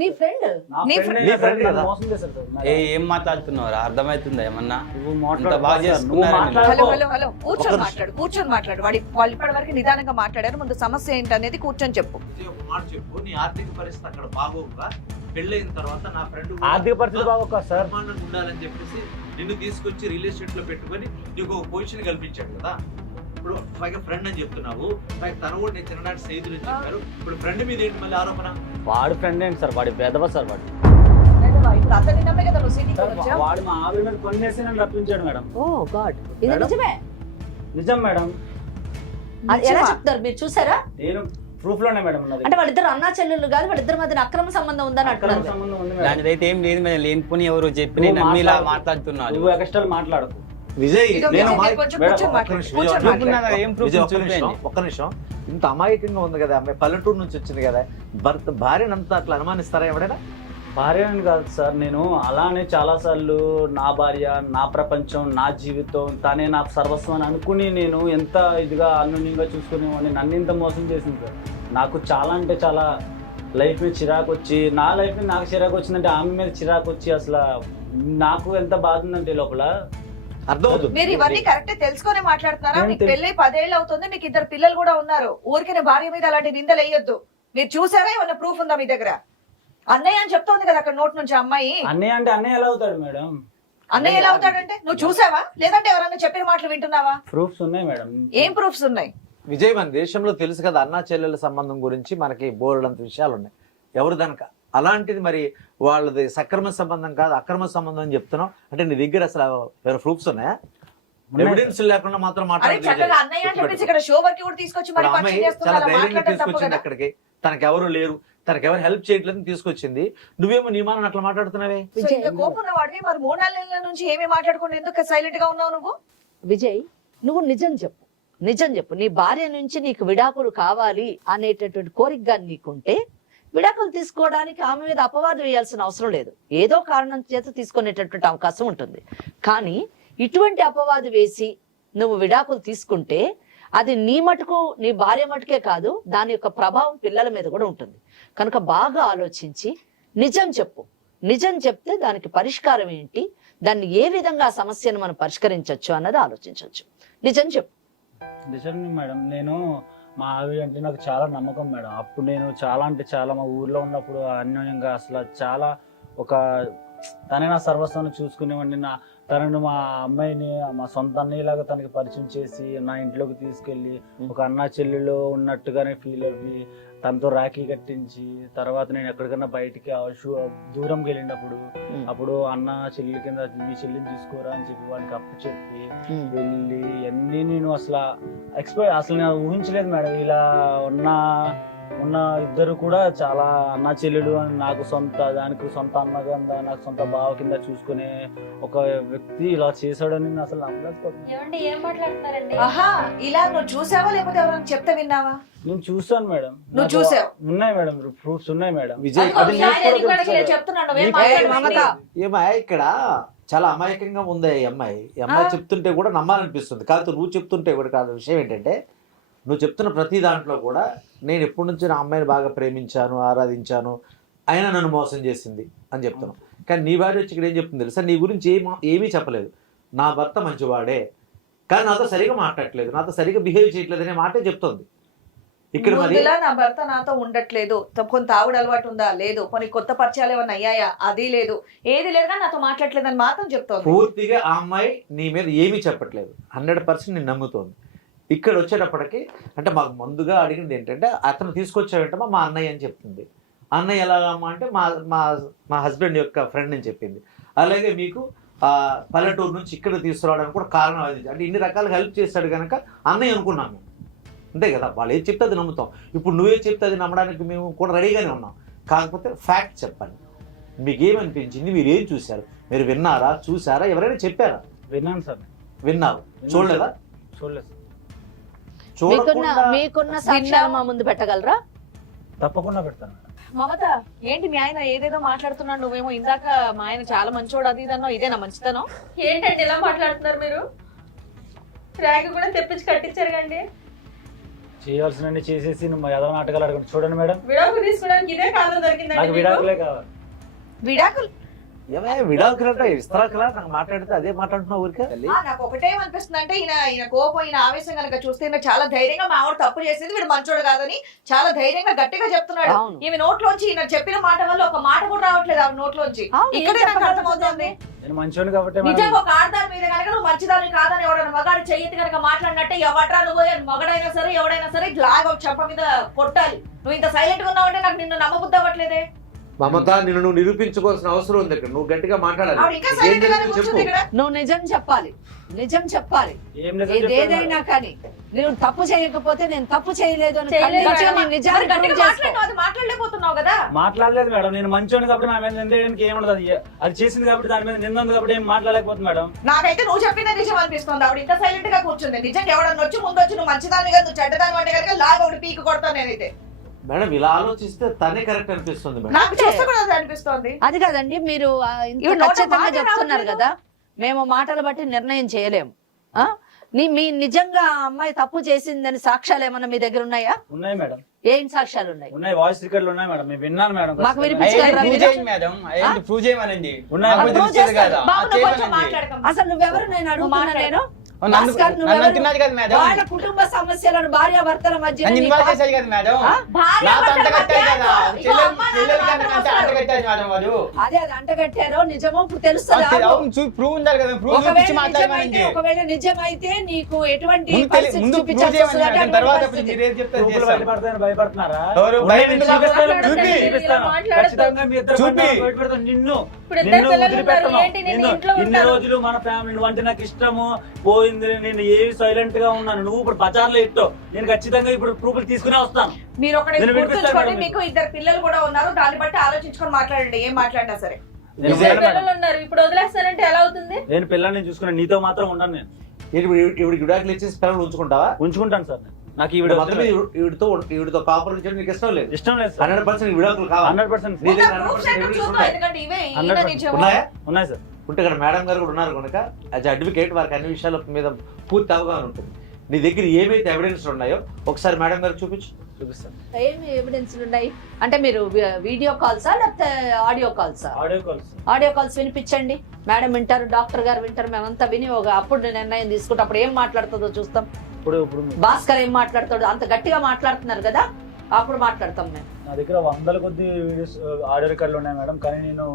నీ ఫ్రెండ్ నా నీ friend నీ ఏ friend నన్ను కదా? మోసం చేశాడు సార్. ఏం మాట్లాడుతున్నావు? అర్థమవుతుందా ఏమన్నా? నువ్వు ఇంత మాట్లాడు బాగా సార్, నువ్వు చేసుకున్నారా మీరు? హలో మాట్లాడుకో. హలో కూర్చొని మాట్లాడు, కూర్చొని మాట్లాడు. వాళ్ళు ఇప్పటి వరకు నిదానంగా మాట్లాడారు, ముందు సమస్య ఏంటనేది కూర్చొని చెప్పు. ఒక మాట చెప్పు, నీ ఆర్థిక పరిస్థితి అక్కడ బాగోగా పెళ్ళైన తర్వాత నా ఫ్రెండ్ ఆర్థిక పరిస్థితి బాగోక సార్. బ్రహ్మాండంగా ఉండాలని చెప్పేసి నిన్ను తీసుకొచ్చి రియల్ ఎస్టేట్ లో పెట్టుకొని నీకు ఒక పొజిషన్ కల్పించాడు కదా. ఇప్పుడు పైగా ఫ్రెండ్ అని చెప్తున్నావు, పైగా తన కూడా నేను తినడానికి స్నేహితులు అని చెప్పారు. ఇప్పుడు ఫ్రెండ్ మీద ఏంటి మళ్ళీ ఆరోపణ? వాడు ఫ్రెండ్ ఏంటి సార్, వాడి పెదవ సార్ వాడు. ఇప్పుడు అతని నమ్మే కదా నువ్వు సిటీకి సార్, వచ్చావు. వాడు మా ఆవిడ మీద కొన్నేసి నన్ను రప్పించాడు మేడం. ఓ గాడ్, ఇది మేడం? నిజమే? నిజం మేడం, అది ఎలా చెప్తారు మీరు చూసారా? నేను ప్రూఫ్ లోనే మేడం ఉన్నది. అంటే వాళ్ళిద్దరు అన్నా చెల్లెళ్ళు కాదు, వాళ్ళిద్దరి మధ్య అక్రమ సంబంధం ఉందని అక్రమ అంటున్నారు. సంబంధం ఉంది మేడం. దానిదైతే ఏం లేదు మేడం, లేనిపోని ఎవరు చెప్పి నువ్వు నమ్మి ఇలా మాట్లాడు. మాట్లాడుతున్నాడు. నువ్వు ఎక్స్ట్రా మాట్లాడకు. విజయ్, ఇదిగో నేను విజయ్, మా- మీరు కొంచెం మేడం, కూర్చొని ఒక్క మాట్లాడు, నిమిషం, కూర్చొని విజయ్, మాట్లాడు. నాకు ఏం proof విజయ్, ఒక్క చూపించండి. నిమిషం, ఒక్క నిమిషం. ఇంత అమాయకంగా ఉంది కదా అమ్మాయి, పల్లెటూరు నుంచి వచ్చింది కదా, భార్యనంతా అట్లా అనుమానిస్తారా ఎవడైనా? భార్య అని కాదు సార్, నేను అలానే చాలా సార్లు నా భార్య, నా ప్రపంచం, నా జీవితం, తనే నా సర్వస్వం అని అనుకుని నేను ఎంత ఇదిగా అన్యోన్యంగా చూసుకునేవాడిని. నన్ను ఇంత మోసం చేసింది సార్. నాకు చాలా అంటే చాలా లైఫ్ మీద చిరాకు వచ్చి, నా లైఫ్ మీద నాకు చిరాకు వచ్చిందంటే ఆమె మీద చిరాకు వచ్చి, అసలు నాకు ఎంత బాధ ఉందంటే లోపల. అర్థమవుతుంది. మీరు ఇవన్నీ కరెక్టే తెలుసుకొని మాట్లాడుతున్నారా? నేను మీకు పెళ్ళై 10 ఏళ్ళు అవుతుంది, మీకు 2 పిల్లలు కూడా ఉన్నారు. ఊరికే భార్య మీద అలాంటి నిందలు వేయొద్దు. మీరు చూసారా, ఏమన్నా ప్రూఫ్ ఉందా మీ దగ్గర? అన్నయ్య అని చెప్తోంది కదా అక్కడ నోట్ నుంచి అమ్మాయి. అన్నయ్య అంటే అన్నయ్య ఎలా అవుతాడు మేడం? అన్నయ్య ఎలా అవుతాడంటే నువ్వు చూసావా, లేదంటే ఎవరన్నా చెప్పిన మాటలు వింటున్నావా? ప్రూఫ్స్ ఉన్నాయి మేడం. ఏం ప్రూఫ్స్ ఉన్నాయి? విజయ్, మన దేశంలో తెలుసు కదా అన్నా చెల్లెల సంబంధం గురించి మనకి బోర్డంత విషయాలు ఉన్నాయి. ఎవరు దనక అలాంటిది మరి వాళ్ళది సక్రమ సంబంధం కాదు అక్రమ సంబంధం అని చెప్తున్నావు అంటే నీ దగ్గర అసలు వేరే ప్రూఫ్స్ ఉన్నాయా? ఎవిడెన్స్ లేకుండా మాత్రం అరే మాట్లాడదు చక్కగా విజయ్. అన్నయ్య అని చెప్పేసి ఇక్కడ షో వరకు కూడా తీసుకొచ్చి మరి ఇప్పుడు పరిచయం అమ్మాయి చేస్తున్నా, చాలా అలా ధైర్యంగా మాట్లాడడం తప్పు తీసుకొచ్చింది కదా. అక్కడికి, తనకి ఎవరు లేరు, తనకి ఎవరు హెల్ప్ చేయట్లేదు తీసుకొచ్చింది. నువ్వేమో నీ మానని అట్లా మాట్లాడుతున్నావే. సో ఇంత కోపం ఉన్న వాడివి మరి 3-4 నెలల నుంచి ఏమీ మాట్లాడకుండా ఎందుకు సైలెంట్ గా ఉన్నావు నువ్వు? విజయ్, నువ్వు నిజం చెప్పు, నిజం చెప్పు. నీ భార్య నుంచి నీకు విడాకులు కావాలి అనేటటువంటి కోరికగా నీకుంటే విడాకులు తీసుకోవడానికి ఆమె మీద అపవాదం వేయాల్సిన అవసరం లేదు. ఏదో కారణం చేత తీసుకునేటటువంటి అవకాశం ఉంటుంది. కానీ ఇటువంటి అపవాదు వేసి నువ్వు విడాకులు తీసుకుంటే అది నీ మటుకు, నీ భార్య మటుకే కాదు, దాని యొక్క ప్రభావం పిల్లల మీద కూడా ఉంటుంది. కనుక బాగా ఆలోచించి నిజం చెప్పు. నిజం చెప్తే దానికి పరిష్కారం ఏంటి, దాన్ని ఏ విధంగా ఆ సమస్యను మనం పరిష్కరించవచ్చు అన్నది ఆలోచించవచ్చు. నిజం చెప్పు. నిజమే మేడం, నేను మా ఆవిడ అంటే నాకు చాలా నమ్మకం మేడం. అప్పుడు నేను చాలా అంటే చాలా మా ఊర్లో ఉన్నప్పుడు అన్యోన్యంగా అసలు చాలా ఒక తనే నా సర్వస్వాన్ని చూసుకునేవాడిని. తనను మా అమ్మాయిని మా సొంత అన్నయ్యలాగా తనకి పరిచయం చేసి నా ఇంట్లోకి తీసుకెళ్ళి ఒక అన్నా చెల్లెలు ఉన్నట్టుగానే ఫీల్ అవ్వి తనతో రాఖీ కట్టించి తర్వాత నేను ఎక్కడికన్నా బయటికి దూరంకి వెళ్ళినప్పుడు అప్పుడు అన్న చెల్లి కింద మీ చెల్లిని తీసుకోరా అని చెప్పి వాడికి అప్పు చెప్పి వెళ్ళి అన్నీ నేను అసలు నేను ఊహించలేదు మేడం. ఇలా ఉన్న ఇద్దరు కూడా చాలా అన్న చెల్లెలు అని నాకు దానికి సొంత అన్న కింద నాకు సొంత బావ కింద చూసుకునే ఒక వ్యక్తి ఇలా చేశాడని నేను అసలు నమ్మలేకపోతున్నాను. ఏమండి ఏం మాట్లాడుతున్నారండి? ఆహా, ఇలా నువ్వు చూసావా లేకపోతే ఎవరైనా చెప్తే విన్నావా? నేను చూసాను మేడం. నువ్వు చూసావు? ఉన్నాయి మేడం, ప్రూఫ్స్ ఉన్నాయి మేడం. విజయ్ అదిగో, వినాయక రికార్డుకి నేను చెప్తున్నాను, నువ్వేం మాట్లాడకు. ఏమా ఇక్కడ చాలా అమాయకంగా ఉంది ఈ అమ్మాయి. ఈ అమ్మాయి చెప్తుంటే కూడా నమ్మాలనిపిస్తుంది. కాదు నువ్వు చెప్తుంటే కూడా కాదు. విషయం ఏంటంటే నువ్వు చెప్తున్న ప్రతి దాంట్లో కూడా నేను ఎప్పటి నుంచి నా అమ్మాయిని బాగా ప్రేమించాను, ఆరాధించాను, అయినా నన్ను మోసం చేసింది అని చెప్తున్నావు. కానీ నీ భార్య వచ్చి ఇక్కడ ఏం చెప్తుంది తెలుసా? నీ గురించి ఏమీ చెప్పలేదు. నా భర్త మంచివాడే, కానీ నాతో సరిగా మాట్లాడట్లేదు, నాతో సరిగా బిహేవ్ చేయట్లేదు అనే మాటే చెప్తుంది ఇక్కడ. మరి ముందులా నా భర్త నాతో ఉండట్లేదు, కొంత తాగుడు అలవాటు ఉందా? లేదు. కొన్ని కొత్త పరిచయాలు ఏమన్నా అయ్యాయా? అది లేదు. ఏది లేదు కానీ నాతో మాట్లాడట్లేదు అని మాత్రం చెప్తోంది. పూర్తిగా ఆ అమ్మాయి నీ మీద ఏమీ చెప్పట్లేదు, 100% నేను నమ్ముతోంది. ఇక్కడ వచ్చేటప్పటికి అంటే మాకు ముందుగా అడిగింది ఏంటంటే అతను తీసుకొచ్చావేంటమ్మా మా అన్నయ్య అని చెప్తుంది. అన్నయ్య ఎలాగమ్మా అంటే మా హస్బెండ్ యొక్క ఫ్రెండ్ అని చెప్పింది. అలాగే మీకు పల్లెటూరు నుంచి ఇక్కడ తీసుకురావడానికి కూడా కారణం అది. అంటే ఇన్ని రకాలుగా హెల్ప్ చేశాడు కనుక అన్నయ్య అనుకున్నాము, అంతే కదా. వాళ్ళు ఏది చెప్తే అది నమ్ముతాం. ఇప్పుడు నువ్వే చెప్తే అది నమ్మడానికి మేము కూడా రెడీగానే ఉన్నాం. కాకపోతే ఫ్యాక్ట్ చెప్పండి, మీకు ఏమనిపించింది, మీరు ఏం చూశారు, మీరు విన్నారా, చూసారా, ఎవరైనా చెప్పారా? విన్నాను సార్. విన్నావు, చూడలేదా? చూడలేదు. మీకున్న సాక్ష్యాలు మా ముందు పెట్టగలరా? తప్పకుండా పెడతాను. మమత, ఏంటి మీ ఆయన ఏదేదో మాట్లాడుతున్నాడు, నువ్వేమో ఇందాక మా ఆయన చాలా మంచోడు అది ఇదన్నో, ఇదేనా మంచితనం? ఏంటండి ఇలా మాట్లాడుతున్నారు మీరు? ర్యాగ్ కూడా తెప్పించి కట్టించారు కండి. చేయాల్సినవి చేసేసి నువ్వు ఏదో నాటకాలు అడగండి. చూడండి మేడం, విడాకులు తీసుకోవడానికి ఇదే కారణం దొరికిందండి నాకు మీకు? విడాకులే కావాలి. విడాకులు? ఏమే విడాకులంటే ఇస్తరాకులా నాకు మాట్లాడితే అదే మాట్లాడుతున్నావు ఊరికే. నాకు ఒకటేమనిపిస్తుంది అంటే ఈయన కోపం, ఈయన ఆవేశం కనుక చూస్తే ఈయన చాలా ధైర్యంగా మా ఆవిడ తప్పు చేసేది వీడు మంచోడు కాదని చాలా ధైర్యంగా గట్టిగా చెప్తున్నాడు. అవును. ఈమె నోట్లోంచి ఈయన చెప్పిన మాట వల్ల ఒక మాట కూడా రావట్లేదు ఆవిడ నోట్లోంచి. అవును, ఇక్కడే నాకు అర్థమవుతుంది. నేను మంచోని కాబట్టి మేడం. నిజంగా ఒక ఆడదాని మీద కనుక నువ్వు మంచిదాన్ని కాదని ఎవడైనా మగాడు చెయ్యి కనుక మాట్లాడినట్టే ఎవట్రా నువ్వు, మగడైనా సరే ఎవడైనా సరే లాగా చెంప మీద కొట్టాలి. నువ్వు ఇంత సైలెంట్ గా ఉన్నావంటే నాకు నిన్ను నమ్మబుద్ధి అవ్వట్లేదే. మమత, నిన్ను నువ్వు నిరూపించుకోవాల్సిన అవసరం ఉంది. ఇక్కడ నువ్వు గట్టిగా మాట్లాడాలి. ఆవిడ ఇంకా సైలెంట్ గానే చెప్పు. కూర్చుంది ఇక్కడ. నువ్వు నిజం చెప్పాలి, నిజం చెప్పాలి. ఏం నిజం చెప్తాను ఏదైనా కానీ నువ్వు తప్పు చేయకపోతే నేను తప్పు చేయలేదు అని చేయలేదు ఖండించి మేడం. నీ నిజాన్ని మరి గట్టిగా prove చేసుకో. మాట్లాడినావు, అది మాట్లాడలేకపోతున్నావు కదా. మాట్లాడలేదు మేడం. నేను మంచోని కాబట్టి నా మీద నిందేయడానికి ఏముండదు. అది చేసింది కాబట్టి దాని మీద నింద ఉంది కాబట్టి ఏం మాట్లాడలేకపోతుంది మేడం. నాకైతే నువ్వు చెప్పిన నిజం అనిపిస్తుంది. ఆవిడ ఇంత సైలెంట్ గా కూర్చుంది. నిజంగా ఎవడన్నా వచ్చి ముందు వచ్చి నువ్వు మంచిదాన్ని కదా నువ్వు చెడ్డదాన్ని అంటే కనుక లాగా ఒకటి పీకి కొడతాను నేనైతే. మేడం ఇలా ఆలోచిస్తే తనే కరెక్ట్ అనిపిస్తుంది మేడం. నాకు చూస్తే కూడా అది అనిపిస్తోంది. అది కాదండి, మీరు ఇంత ఇవి నోట ఖచ్చితంగా మాట చెప్తున్నారు రావట్లేదు. కదా, మేము మాటలు బట్టి నిర్ణయం చేయలేము. మీ నిజంగా ఆ అమ్మాయి తప్పు చేసిందని సాక్ష్యాలు ఏమన్నా మీ దగ్గర ఉన్నాయా? ఉన్నాయి మేడం, ఏం సాక్ష్యాలు ఉన్నాయి? ఉన్నాయి. వాయిస్ రికార్డులు ఉన్నాయి మేడం. నేను విన్నాను మేడం. మాకు వినిపించగలరా ప్రూవ్ మీరు? చేయండి మేడం, అయ్యింది ప్రూవ్ చేయమనండి. ఉన్నాయి. నాకు ప్రూవ్ తెలిసేది చేస్తాను. కదా, బాబు, నువ్వు కొంచెం చేయమనండి. మాట్లాడకమ్మా. అసలు నువ్వెవరు నేను అడుగుతున్నా నేను? నన్ను భాస్కర్, నువ్వెవరు? అంటున్నారు కదా మేడం, వాళ్ళ కుటుంబ సమస్యలను భార్యాభర్తల మధ్య నన్ను ఇన్వాల్వ్ చేశారు కదా మేడం. భార్య నాతో భర్తల అంటగట్టారు మధ్య కదా, ఇదిగో అమ్మ నాన్న చెల్లెలు మాత్రం కనుక వస్తారు. అంటగట్టారు మేడం వాడు. అదే అది అంటగట్టారో నిజమో ఇప్పుడు తెలుస్తుంది. అవును, ప్రూవ్ ఉండాలి కదా, ప్రూవ్ చూపించి మాట్లాడమనండి. ఒకవేళ నిజమైతే నీకు ఎటువంటి ముందు పరిస్థితి ముందు ప్రూవ్ చూపించాల్సి చేయమని వస్తుంది. మేడం, తర్వాత అటువంటి మీరు ఏం చెప్తారు ప్రూఫ్లు చేస్తాను. బయటపడతాయని భయపడుతున్నారా? ఎవరు? ఉన్నాయి, భయం నేను ఎందుకు? చూపిస్తాను. చూపి. చూపిస్తాను. మాట్లాడొద్దు. ఖచ్చితంగా మీ ఇద్దరు చూపి. బయటపడతాను. నిన్ను ఇప్పుడు ఇద్దరు పిల్లలు వదిలిపెట్టను. ఉన్నారు. ఏంటి, నేను ఇంట్లో ఇన్ని ఉంటాను. రోజులు మన ఫ్యామిలీ అంటే నాకు ఇష్టము పోయింది. నేను ఏవి సైలెంట్ గా ఉన్నాను. నువ్వు ఇప్పుడు బజార్లో ఇట్టో నేను ఖచ్చితంగా ఇప్పుడు ప్రూఫ్లు తీసుకునే వస్తాను. మీరు ఒకటి నేను గుర్తుంచుకోండి, వినిపిస్తాను. మీకు ఇద్దరు పిల్లలు కూడా ఉన్నారు. దాన్ని బట్టి ఆలోచించుకొని మాట్లాడండి, ఏం మాట్లాడినా సరే. నేను ఇద్దరు ఉండను పిల్లలు మేడం. ఉన్నారు, ఇప్పుడు వదిలేస్తానంటే ఎలా అవుతుంది? నేను పిల్లల్ని చూసుకున్నాను. నీతో మాత్రం ఉండను. నేను ఇవిడికి విడాకులు ఇచ్చేసి పిల్లలు ఉంచుకుంటావా? ఉంచుకుంటాను సార్. నాకు ఈ వీడియో మొత్తం ఈవిడితో కాపురం చేయడం నీకు ఇష్టం లేదు. ఇష్టం లేదు సార్. 100% విడాకులు కావాలి. 100% నీ దగ్గర ఇంకా 100% proofs ఏంటో evidence చూద్దాం, ఉన్నాయి. ఎందుకంటే ఇవే ఈయన 100% నిజము. ఉన్నాయా? ఉన్నాయి సార్. ఉంటే ఇక్కడ మేడం గారు కూడా ఉన్నారు కనుక యాజ్ అడ్వకేట్ వారికి అన్ని విషయాల మీద పూర్తి అవగాహన ఉంటుంది. నీ దగ్గర ఏమైతే ఎవిడెన్స్ ఉన్నాయో ఒకసారి మేడం గారికి చూపించు. చూపిస్తాను. ఏమి ఎవిడెన్స్ ఉన్నాయి అంటే మీరు వీడియో కాల్సా లేకపోతే ఆడియో కాల్సా? Audio calls. ఆడియో కాల్స్ వినిపించండి, మేడం వింటారు, డాక్టర్ గారు వింటారు, మేమంతా విని అప్పుడు నిర్ణయం తీసుకుంటాం. అప్పుడు ఏం మాట్లాడుతుందో చూస్తాం. ఇప్పుడు భాస్కర్ ఏం మాట్లాడతాడు, అంత గట్టిగా మాట్లాడుతున్నారు కదా, అప్పుడు మాట్లాడతాం మేము. నా దగ్గర 100 కొద్ది వీడియోస్ ఆడియో రికార్డులు ఉన్నాయి మేడం. కానీ నేను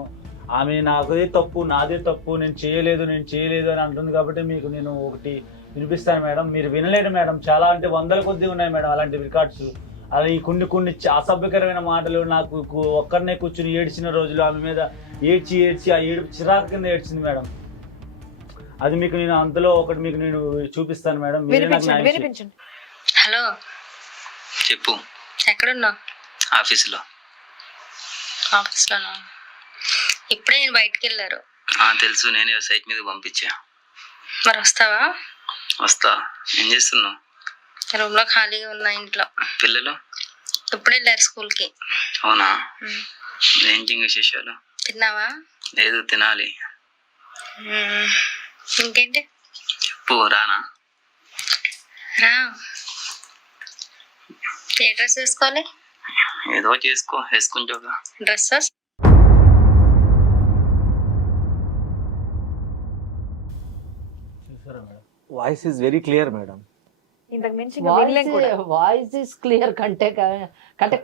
ఆమె నాదే తప్పు నేను చేయలేదు అని అంటుంది కాబట్టి మీకు నేను ఒకటి వినిపిస్తాను మేడం. మీరు వినలేడు మేడం, చాలా అంటే వందల కొద్ది ఉన్నాయి మేడం అలాంటి రికార్డ్స్. అలా ఈ కొన్ని అసభ్యకరమైన మాటలు, నాకు ఒక్కరినే కూర్చుని ఏడ్చిన రోజులు, ఆమె మీద ఏడ్చి ఆ ఏడుపు చిరాకు కింద ఏడ్చింది మేడం. అది మీకు నేను అందులో ఒకటి మీకు నేను చూపిస్తాను మేడం. మీరే నాకు న్యాయం చేయండి. వినిపించండి. హలో, చెప్పు. ఎక్కడున్నావు? ఆఫీసులో. ఆఫీస్లోనా? ఇప్పుడే నేను బయటికి వెళ్ళారు. తెలుసు, నేనే సైట్ మీద పంపించా. మరి వస్తావా? వస్తా. ఏం చేస్తున్నావు? రూమ్ లో ఖాళీగా ఉన్నా. ఇంట్లో పిల్లలు ఇప్పుడే వెళ్ళారు స్కూల్కి. అవునా? ఏంటి విశేషాలు? తిన్నావా? లేదు, తినాలి. ఇంకేంటి? చెప్పు. రానా? రా. ఏ డ్రెస్ వేసుకోవాలి? ఏదో వేసుకుంటావుగా. డ్రెస్సెస్ చూసారా madam? Voice is very clear madam. ఇంతకు మించి ఇంకా వినలేం కూడా. వాయిస్ ఇస్ క్లియర్ కంటే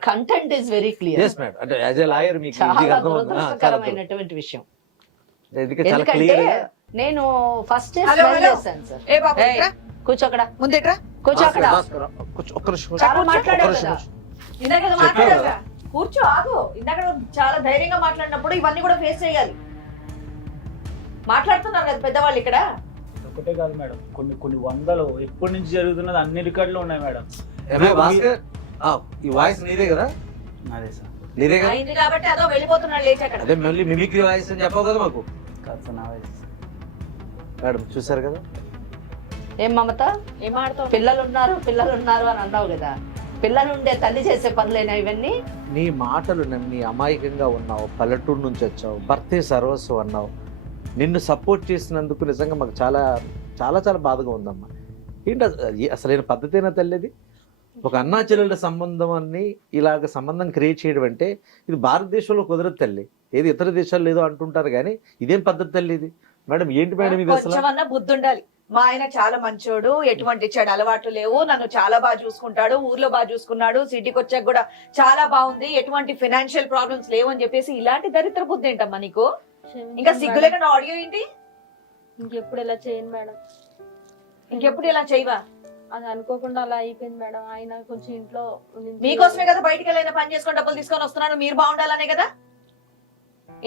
content is very clear. Yes madam. అంటే యాజ్ ఎ లాయర్ మీకు ఇది చాలా అర్థమవుతుందా? దురదృష్టకరమైనటువంటి విషయం. చాలా ఎందుకంటే క్లియర్. నేను ఫస్ట్ హలో, హలో. చేశాను సార్. ఏ బాబు, ఏయ్, ఇట్రా. కూర్చో అక్కడ, ముందేట్రా. కూర్చో అక్కడ. ఒక్క నిమిషం. చాలా మాట్లాడావు కదా. ఇందాక ఏదో మాట్లాడావుగా. కూర్చో, ఆగు. ఇందాక నువ్వు చాలా ధైర్యంగా మాట్లాడినప్పుడు ఇవన్నీ కూడా ఫేస్ చేయాలి. మాట్లాడుతున్నారు కదా పెద్దవాళ్ళు ఇక్కడ. ఒకటే కాదు మేడం, కొన్ని వందలు ఎప్పటి నుంచి జరుగుతున్నది అన్ని రికార్డులు ఉన్నాయి మేడం. భాస్కర్, ఈ వాయిస్ నీదే కదా? అదే సార్. నీదే కదా? అయింది కాబట్టి అదో వెళ్ళిపోతున్నాడు లేచి అక్కడ. అదే మళ్ళీ మిమిక్రీ వాయిస్ అని చెప్పవు కదా మాకు. కాదు సార్, నా వయసు. మేడం చూసారు కదా? ఏం మమత, ఏం ఆడుతావు? పిల్లలు ఉన్నారు అని అన్నావు కదా. పిల్లలు ఉండే తల్లి చేసే పనులేనా ఇవన్నీ? నీ మాటలు నమ్మి అమాయకంగా ఉన్నావు, పల్లెటూరు నుంచి వచ్చావు, భర్తే సర్వస్వం అన్నావు. నిన్ను సపోర్ట్ చేసినందుకు నిజంగా మాకు చాలా చాలా చాలా బాధగా ఉందమ్మా. ఏంటి అసలైన పద్ధతేనా తల్లిది? ఒక అన్నా చెల్లెళ్ళ సంబంధాన్ని ఇలాగ సంబంధం క్రియేట్ చేయడం అంటే ఇది భారతదేశంలో కుదరదు తల్లి. ఏది ఇతర దేశాల్లో ఏదో అంటుంటారు కానీ ఇదేం పద్ధతి తల్లి ఇది? మేడం ఏంటి మేడం ఇది అసలు? కొంచెమన్నా బుద్ధి ఉండాలి. మా ఆయన చాలా మంచోడు, ఎటువంటి చెడు అలవాట్లు లేవు, నన్ను చాలా బాగా చూసుకుంటాడు, ఊర్లో బాగా చూసుకున్నాడు, సిటీకి వచ్చాక కూడా చాలా బాగుంది, ఎటువంటి ఫైనాన్షియల్ ప్రాబ్లమ్స్ లేవు అని చెప్పేసి ఇలాంటి దరిద్ర బుద్ధి ఏంటమ్మా నీకు? ఇంకా సిగ్గు లేకుండా ఆడియో ఏంటి? ఇంకెప్పుడు ఇలా చేయను మేడం. ఇంకెప్పుడు ఇలా చేయవా? అది అనుకోకుండా అలా అయిపోయింది మేడం. ఆయన కొంచెం ఇంట్లో మీకోసమే కదా బయటికి వెళ్ళిన పని చేసుకొని డబ్బులు తీసుకొని వస్తున్నాను, మీరు బాగుండాలనే కదా.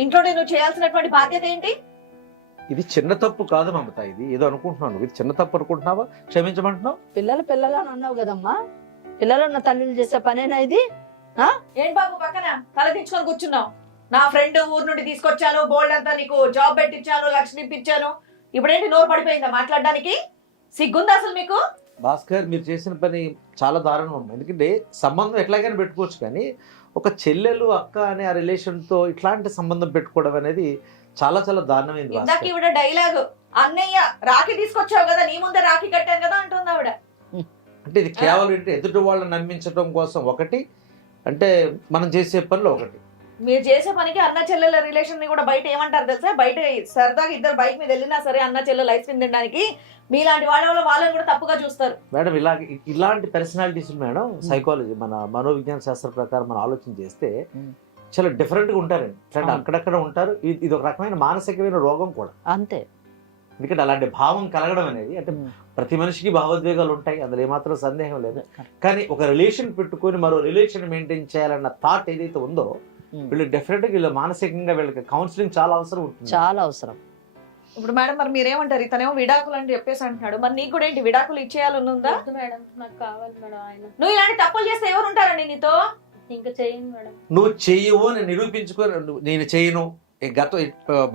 ఇంట్లో నువ్వు చేయాల్సినటువంటి బాధ్యత ఏంటి? ఇది చిన్న తప్పు కాదు మమత. ఇది ఏదో అనుకుంటున్నాను. ఇది చిన్న తప్పు అనుకుంటున్నావా? క్షమించమంటున్నావు? పిల్లలు అని అన్నావు కదమ్మా. పిల్లలు ఉన్న తల్లిని చేసే పనేనా ఇది? ఏం బాబు పక్కన తల దించుకొని కూర్చున్నావు? నా ఫ్రెండ్ ఊరు నుండి తీసుకొచ్చాను, బోల్డ్ అంతా నీకు జాబ్ పెట్టించాను, లక్ష ఇప్పించాను, ఇప్పుడేంటి నోరు పడిపోయిందా మాట్లాడడానికి? సిగ్గుందా అసలు మీకు? భాస్కర్, మీరు చేసిన పని చాలా దారుణం అమ్మా. ఎందుకంటే సంబంధం ఎట్లాగైనా పెట్టుకోవచ్చు కానీ ఒక చెల్లెలు అక్క అనే ఆ రిలేషన్తో ఇట్లాంటి సంబంధం పెట్టుకోవడం అనేది చాలా చాలా దారుణమైంది ఇందాక భాస్కర్. ఈవిడ డైలాగ్, అన్నయ్య రాఖీ తీసుకొచ్చావు కదా, నీ ముందే రాఖీ కట్టాను కదా అంటుంది ఆవిడ. అంటే ఇది కేవలం ఏంటి, ఎదుటి వాళ్ళని నమ్మించడం కోసం ఒకటి, అంటే మనం చేసే పనులు ఒకటి. మీరు చేసే పనికి అన్న చెల్లెల రిలేషన్ ని కూడా బయట ఏమంటారు తెలుసా? బయట సరదాగా ఇద్దరు బైక్ మీద వెళ్ళినా సరే అన్న చెల్లెలు ఐస్ క్రీమ్ తినడానికి మీలాంటి వాళ్ళని కూడా తప్పుగా చూస్తారు మేడం. ఇలాంటి పర్సనాలిటీస్ మేడం సైకాలజీ, మన మనోవిజ్ఞాన శాస్త్ర ప్రకారం మనం ఆలోచన చేస్తే చాలా డిఫరెంట్ గా ఉంటారండి. ఇట్లాంటి అక్కడక్కడ ఉంటారు. ఇది ఒక రకమైన మానసికమైన రోగం కూడా అంతే. ఎందుకంటే అలాంటి భావం కలగడం అనేది, అంటే ప్రతి మనిషికి భావోద్వేగాలు ఉంటాయి, అందులో ఏమాత్రం సందేహం లేదు. కానీ ఒక రిలేషన్ పెట్టుకొని మరో రిలేషన్ మెయింటైన్ చేయాలన్న థాట్ ఏదైతే ఉందో వీళ్ళు డెఫినెట్ గా వీళ్ళు మానసికంగా వీళ్ళకి కౌన్సిలింగ్ చాలా అవసరం ఉంటుంది. చాలా అవసరం. ఇప్పుడు మేడం మరి మీరేమంటారు? ఇతనేమో విడాకులు అని చెప్పేసి అంటున్నాడు, మరి నీకు కూడా ఏంటి విడాకులు ఇచ్చేయాలని ఉందా? వద్దు మేడం, నాకు కావాలి మేడం ఆయన. నువ్వు ఇలాంటి తప్పులు చేస్తే ఎవరు ఉంటారండి నీతో? ఇంకా చేయను మేడం. నువ్వు చెయ్యవు అని నిరూపించుకొని నేను చేయను,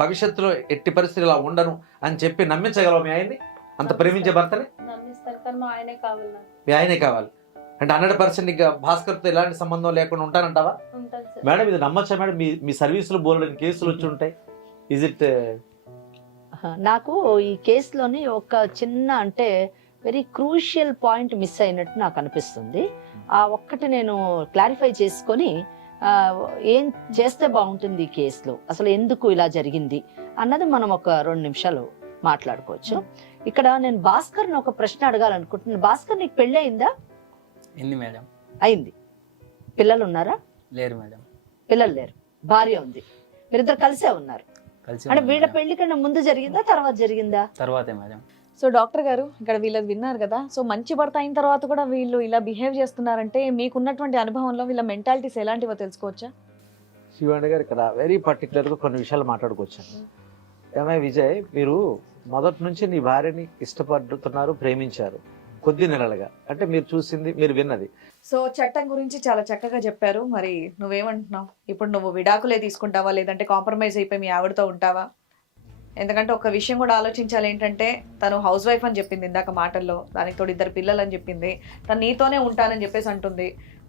భవిష్యత్తులో ఎట్టి పరిస్థితి ఇలా ఉండను అని చెప్పి నమ్మించగలవు మీ ఆయన్ని? అంత ప్రేమించే భర్తని నమ్మిస్తాను, కానీ మా ఆయనే కావాలి నాకు. మీ ఆయనే కావాలి అంటే 100% ఇంకా భాస్కర్తో ఎలాంటి సంబంధం లేకుండా ఉంటానంటావా? ఉంటాను సార్. మేడం ఇది నమ్మచ్చా మేడం? మీ సర్వీసులో బోల్డని కేసులు వచ్చి ఉంటాయి. Is it? నాకు ఈ కేసులోని ఒక చిన్న అంటే వెరీ క్రూషియల్ పాయింట్ మిస్ అయినట్టు నాకు అనిపిస్తుంది. ఆ ఒక్కటి నేను క్లారిఫై చేసుకొని ఏం చేస్తే బాగుంటుంది ఈ కేసులో, అసలు ఎందుకు ఇలా జరిగింది అన్నది మనం ఒక 2 నిమిషాలు మాట్లాడుకోవచ్చు. ఇక్కడ నేను భాస్కర్ని ఒక ప్రశ్న అడగాలనుకుంటున్నాను. భాస్కర్, నీకు పెళ్ళి అయిందా? ఏంది మేడం? అయింది. పిల్లలు ఉన్నారా? లేరు మేడం. పిల్లలు లేరు, భార్య ఉంది. మీరిద్దరు కలిసే ఉన్నారు. కలిసి అంటే ఉన్నాం వీళ్ళ మేడం. పెళ్లి కన్నా ముందు జరిగిందా తర్వాత జరిగిందా? తర్వాతే మేడం. సో డాక్టర్ గారు ఇక్కడ వీళ్ళది విన్నారు కదా, సో మంచి భర్త అయిన తర్వాత కూడా వీళ్ళు ఇలా బిహేవ్ చేస్తున్నారంటే మీకున్నటువంటి అనుభవంలో వీళ్ళ మెంటాలిటీస్ ఎలాంటివో తెలుసుకోవచ్చా? శివాణి గారు ఇక్కడ వెరీ పర్టికులర్గా కొన్ని విషయాలు మాట్లాడుకోవచ్చాను. ఏమై విజయ్, మీరు మొదటి నుంచి నీ భార్యని ఇష్టపడుతున్నారు, ప్రేమించారు కొద్ది నెలలుగా, అంటే మీరు చూసింది, మీరు విన్నది. సో చట్టం గురించి చాలా చక్కగా చెప్పారు. మరి నువ్వేమంటున్నావు? ఇప్పుడు నువ్వు విడాకులే తీసుకుంటావా, లేదంటే కాంప్రమైజ్ అయిపోయి మీ ఆవిడతో ఉంటావా? ఎందుకంటే ఒక విషయం కూడా ఆలోచించాలి, ఏంటంటే తను హౌస్ వైఫ్ అని చెప్పింది ఇందాక మాటల్లో, దానికి తోడు 2 పిల్లలు అని చెప్పింది, తను నీతోనే ఉంటానని చెప్పేసి అంటుంది.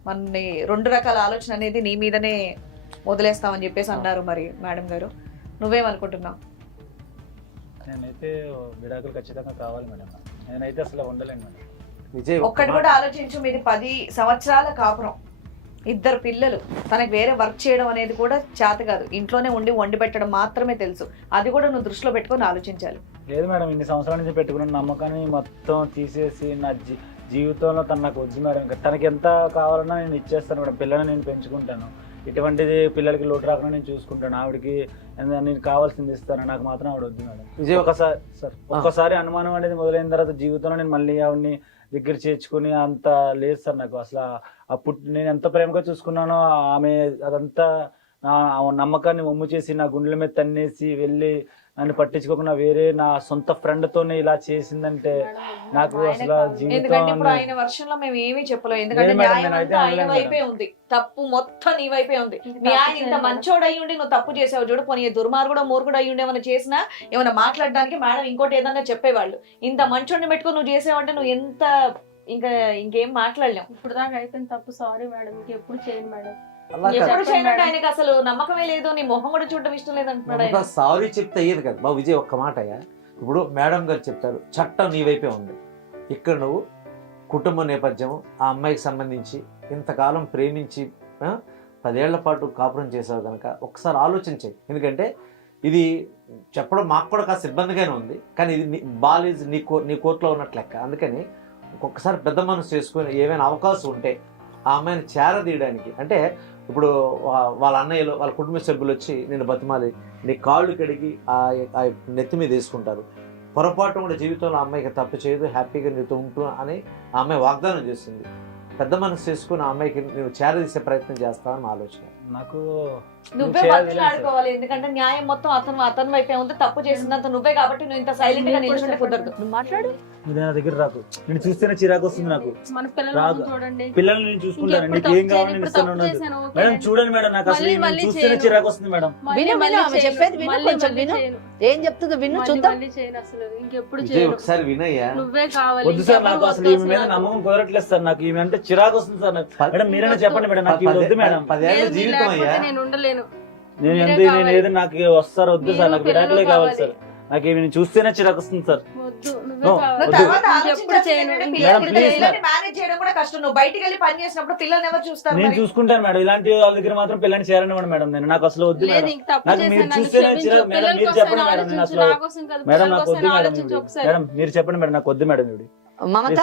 మన 2 రకాల ఆలోచన అనేది నీ మీదనే వదిలేస్తామని చెప్పేసి అన్నారు. మరి మేడం గారు నువ్వేమనుకుంటున్నావు? నేనైతే విడాకులు ఖచ్చితంగా కావాలి మేడం. నేనైతే అసలు ఉండలేను మేడం. విజయ్ ఒక్కటి కూడా ఆలోచించు, మీది 10 సంవత్సరాల కాపురం, 2 పిల్లలు, తనకి వేరే వర్క్ చేయడం అనేది కూడా చేత కాదు, ఇంట్లోనే ఉండి వండి పెట్టడం మాత్రమే తెలుసు. అది కూడా నువ్వు దృష్టిలో పెట్టుకొని ఆలోచించాలి. లేదు మేడం, ఇన్ని సంవత్సరాల నుంచి పెట్టుకున్న నమ్మకాన్ని మొత్తం తీసేసి నా జీవితంలో తను నాకు వద్దు మేడం. ఇంకా తనకి ఎంత కావాలన్నా నేను ఇచ్చేస్తాను మేడం. పిల్లల్ని నేను పెంచుకుంటాను, ఇటువంటిది పిల్లలకి లోటు రాకుండా నేను చూసుకుంటాను. ఆవిడకి నేను కావాల్సింది ఇస్తాను, నాకు మాత్రం ఆవిడ వద్దు మేడం. విజయ్ ఒక్కసారి అనుమానం అనేది మొదలైన తర్వాత జీవితంలో నేను మళ్ళీ ఆవిడని దగ్గర చేర్చుకుని అంత లేదు సార్ నాకు. అసలు అప్పుడు నేను ఎంత ప్రేమగా చూసుకున్నానో ఆమె అదంతా నా నమ్మకాన్ని ఒమ్ము చేసి నా గుండెల మీద తన్నేసి వెళ్ళి నన్ను పట్టించుకోకుండా వేరే నా సొంత ఫ్రెండ్ తోనే ఇలా చేసిందంటే నాకు అసలు ఎందుకంటే ఇప్పుడు జీవితం ఆయన వర్షంలో మేము ఏమీ చెప్పలేము, ఎందుకంటే లేదు మేడం, న్యాయం నేనైతే అంతా ఆయన అనలేను వైపే ఉంది, తప్పు మొత్తం నీ వైపే ఉంది. మీ ఆయన ఇంత మంచోడు అయ్యి ఉండి నువ్వు తప్పు చేసావు చూడు, పోనీ దుర్మార్గుడు మూర్ఖుడు అయ్యి ఉండి ఏమైనా చేసినా ఏమైనా మాట్లాడడానికి మేడం ఇంకోటి ఏదన్నా చెప్పేవాళ్ళు. ఇంత మంచోడిని పెట్టుకొని నువ్వు చేసావంటే నువ్వు ఎంత ఇంకేం మాట్లాడలేం. ఇప్పుడు దాకా అయిపోయింది తప్పు, సారీ మేడం, ఇంకెప్పుడు చేయను మేడం. అలా ఎప్పుడు చేయనంటే ఆయనకి అసలు నమ్మకమే లేదు, నీ మొహం కూడా చూడటం ఇష్టం లేదు అంటున్నాడు ఆయన. సారీ చెప్తే అయ్యేది కదా బాబు. విజయ్ ఒక్క మాట అయ్యా, ఇప్పుడు మేడం గారు చెప్తారు చట్టం నీ వైపే ఉంది. ఇక్కడ నువ్వు కుటుంబ నేపథ్యం, ఆ అమ్మాయికి సంబంధించి ఇంతకాలం ప్రేమించి 10 ఏళ్ల పాటు కాపురం చేసావు కనుక ఒకసారి ఆలోచించాయి. ఎందుకంటే ఇది చెప్పడం మాకు కూడా కాస్త ఇబ్బందిగానే ఉంది, కానీ ఇది బాల్ ఈజ్ నీ కోర్టులో ఉన్నట్లు లెక్క. అందుకని ఒక్కొక్కసారి పెద్ద మనసు చేసుకుని ఏమైనా అవకాశం ఉంటే ఆ అమ్మాయిని చేరదీయడానికి, అంటే ఇప్పుడు వాళ్ళ అన్నయ్యలు, వాళ్ళ కుటుంబ సభ్యులు వచ్చి నేను బతిమాలి నీ కాళ్ళు కడిగి ఆ నెత్తి మీద వేసుకుంటారు. పొరపాటు కూడా జీవితంలో ఆ అమ్మాయికి తప్పు చేయదు, హ్యాపీగా నీతో ఉంటూ అని ఆ అమ్మాయి వాగ్దానం చేస్తుంది. పెద్ద మనసు చేసుకుని ఆ అమ్మాయికి నువ్వు చేరదీసే ప్రయత్నం చేస్తావని ఆలోచన. నాకు నువ్వే బతులు ఆడుకోవాలి, ఎందుకంటే న్యాయం మొత్తం అతని వైపే ఉంది, తప్పు చేసినంత నువ్వే, కాబట్టి నువ్వు ఇంత సైలెంట్ గా నిల్చుంటే కుదరదు. నువ్వు మాట్లాడు. ఇది నా దగ్గర రాకు, నేను చూస్తేనే చిరాకు వస్తుంది నాకు. మన రాదు. చూడండి, పిల్లల్ని నేను చూసుకుంటాను, ఇంకెప్పుడు నీకు ఏం తప్పు కావాలి చేయను, నేను ఇప్పుడు ఇస్తాను తప్పు నాకు. చేశాను, ఓకే. మేడం చూడండి మేడం, నాకు అసలు మళ్ళీ నేను చూస్తేనే చేయను. చిరాకు వస్తుంది మేడం. విను, ఆమె చెప్పేది విను, కొంచెం విను. ఏం చెప్తుందో విను, చూద్దాం. అసలు ఇంకెప్పుడు విజయ్ చేయను, ఒకసారి వినయ్యా. నువ్వే కావాలి. వద్దు సార్, నాకు ఇంకెప్పుడు అసలు ఈమె మీద వద్దు నమ్మకం కుదరట్లేదు సార్. నాకు ఈమె అంటే చిరాకు వస్తుంది సార్ నాకు. ప- మేడం మీరైనా చెప్పండి మేడం, నాకు ఇవి వద్దు మేడం. 10 ఏళ్ల లేదు, జీవితం అయ్యా. లేకపోతే నేను ఉండలేను. నేను మీరే ఎంత నేను కావాలి. ఏదో నాకు వస్తారు వద్దు సార్, నాకు పిల్లలు విడాకులే కావాలి కావాలి. సార్. నాకు ఈమె చూస్తేనే చిరాకు వస్తుంది సార్. వద్దు, No, నువ్వే కావాలి. నువ్వు వద్దు. తర్వాత ఇంకెప్పుడు ఆలోచించాల్సింది చేయను, ఏంటంటే ఇంకెప్పుడు మేడం, please పిల్లల్ని మేనేజ్ చేయడం కూడా కష్టం. నువ్వు బయటికి వెళ్ళి పని చేసినప్పుడు పిల్లల్ని ఎవరు చూస్తారు? నేను మరి? చూసుకుంటాను మేడం, ఇలాంటి వాళ్ళ దగ్గర మాత్రం పిల్లని చేరనివ్వండి మేడం. నేను నాకు అసలు వద్దు లేదు, మేడం. ఇంక తప్పు నాకు చేశాను, మీరు నన్ను చూస్తేనే క్షమించు. చిరాకు. మేడం పిల్లల మీరు కోసం చెప్పండి మేడం, నేను ఆలోచించు, అసలు నా కోసం కాదు, మేడం పిల్లల నాకు వద్దు కోసం మేడం. ఆలోచించు ఇవి. ఒకసారి. మేడం మీరు చెప్పండి మేడం, నాకు వద్దు మేడం. ఇవి మమత,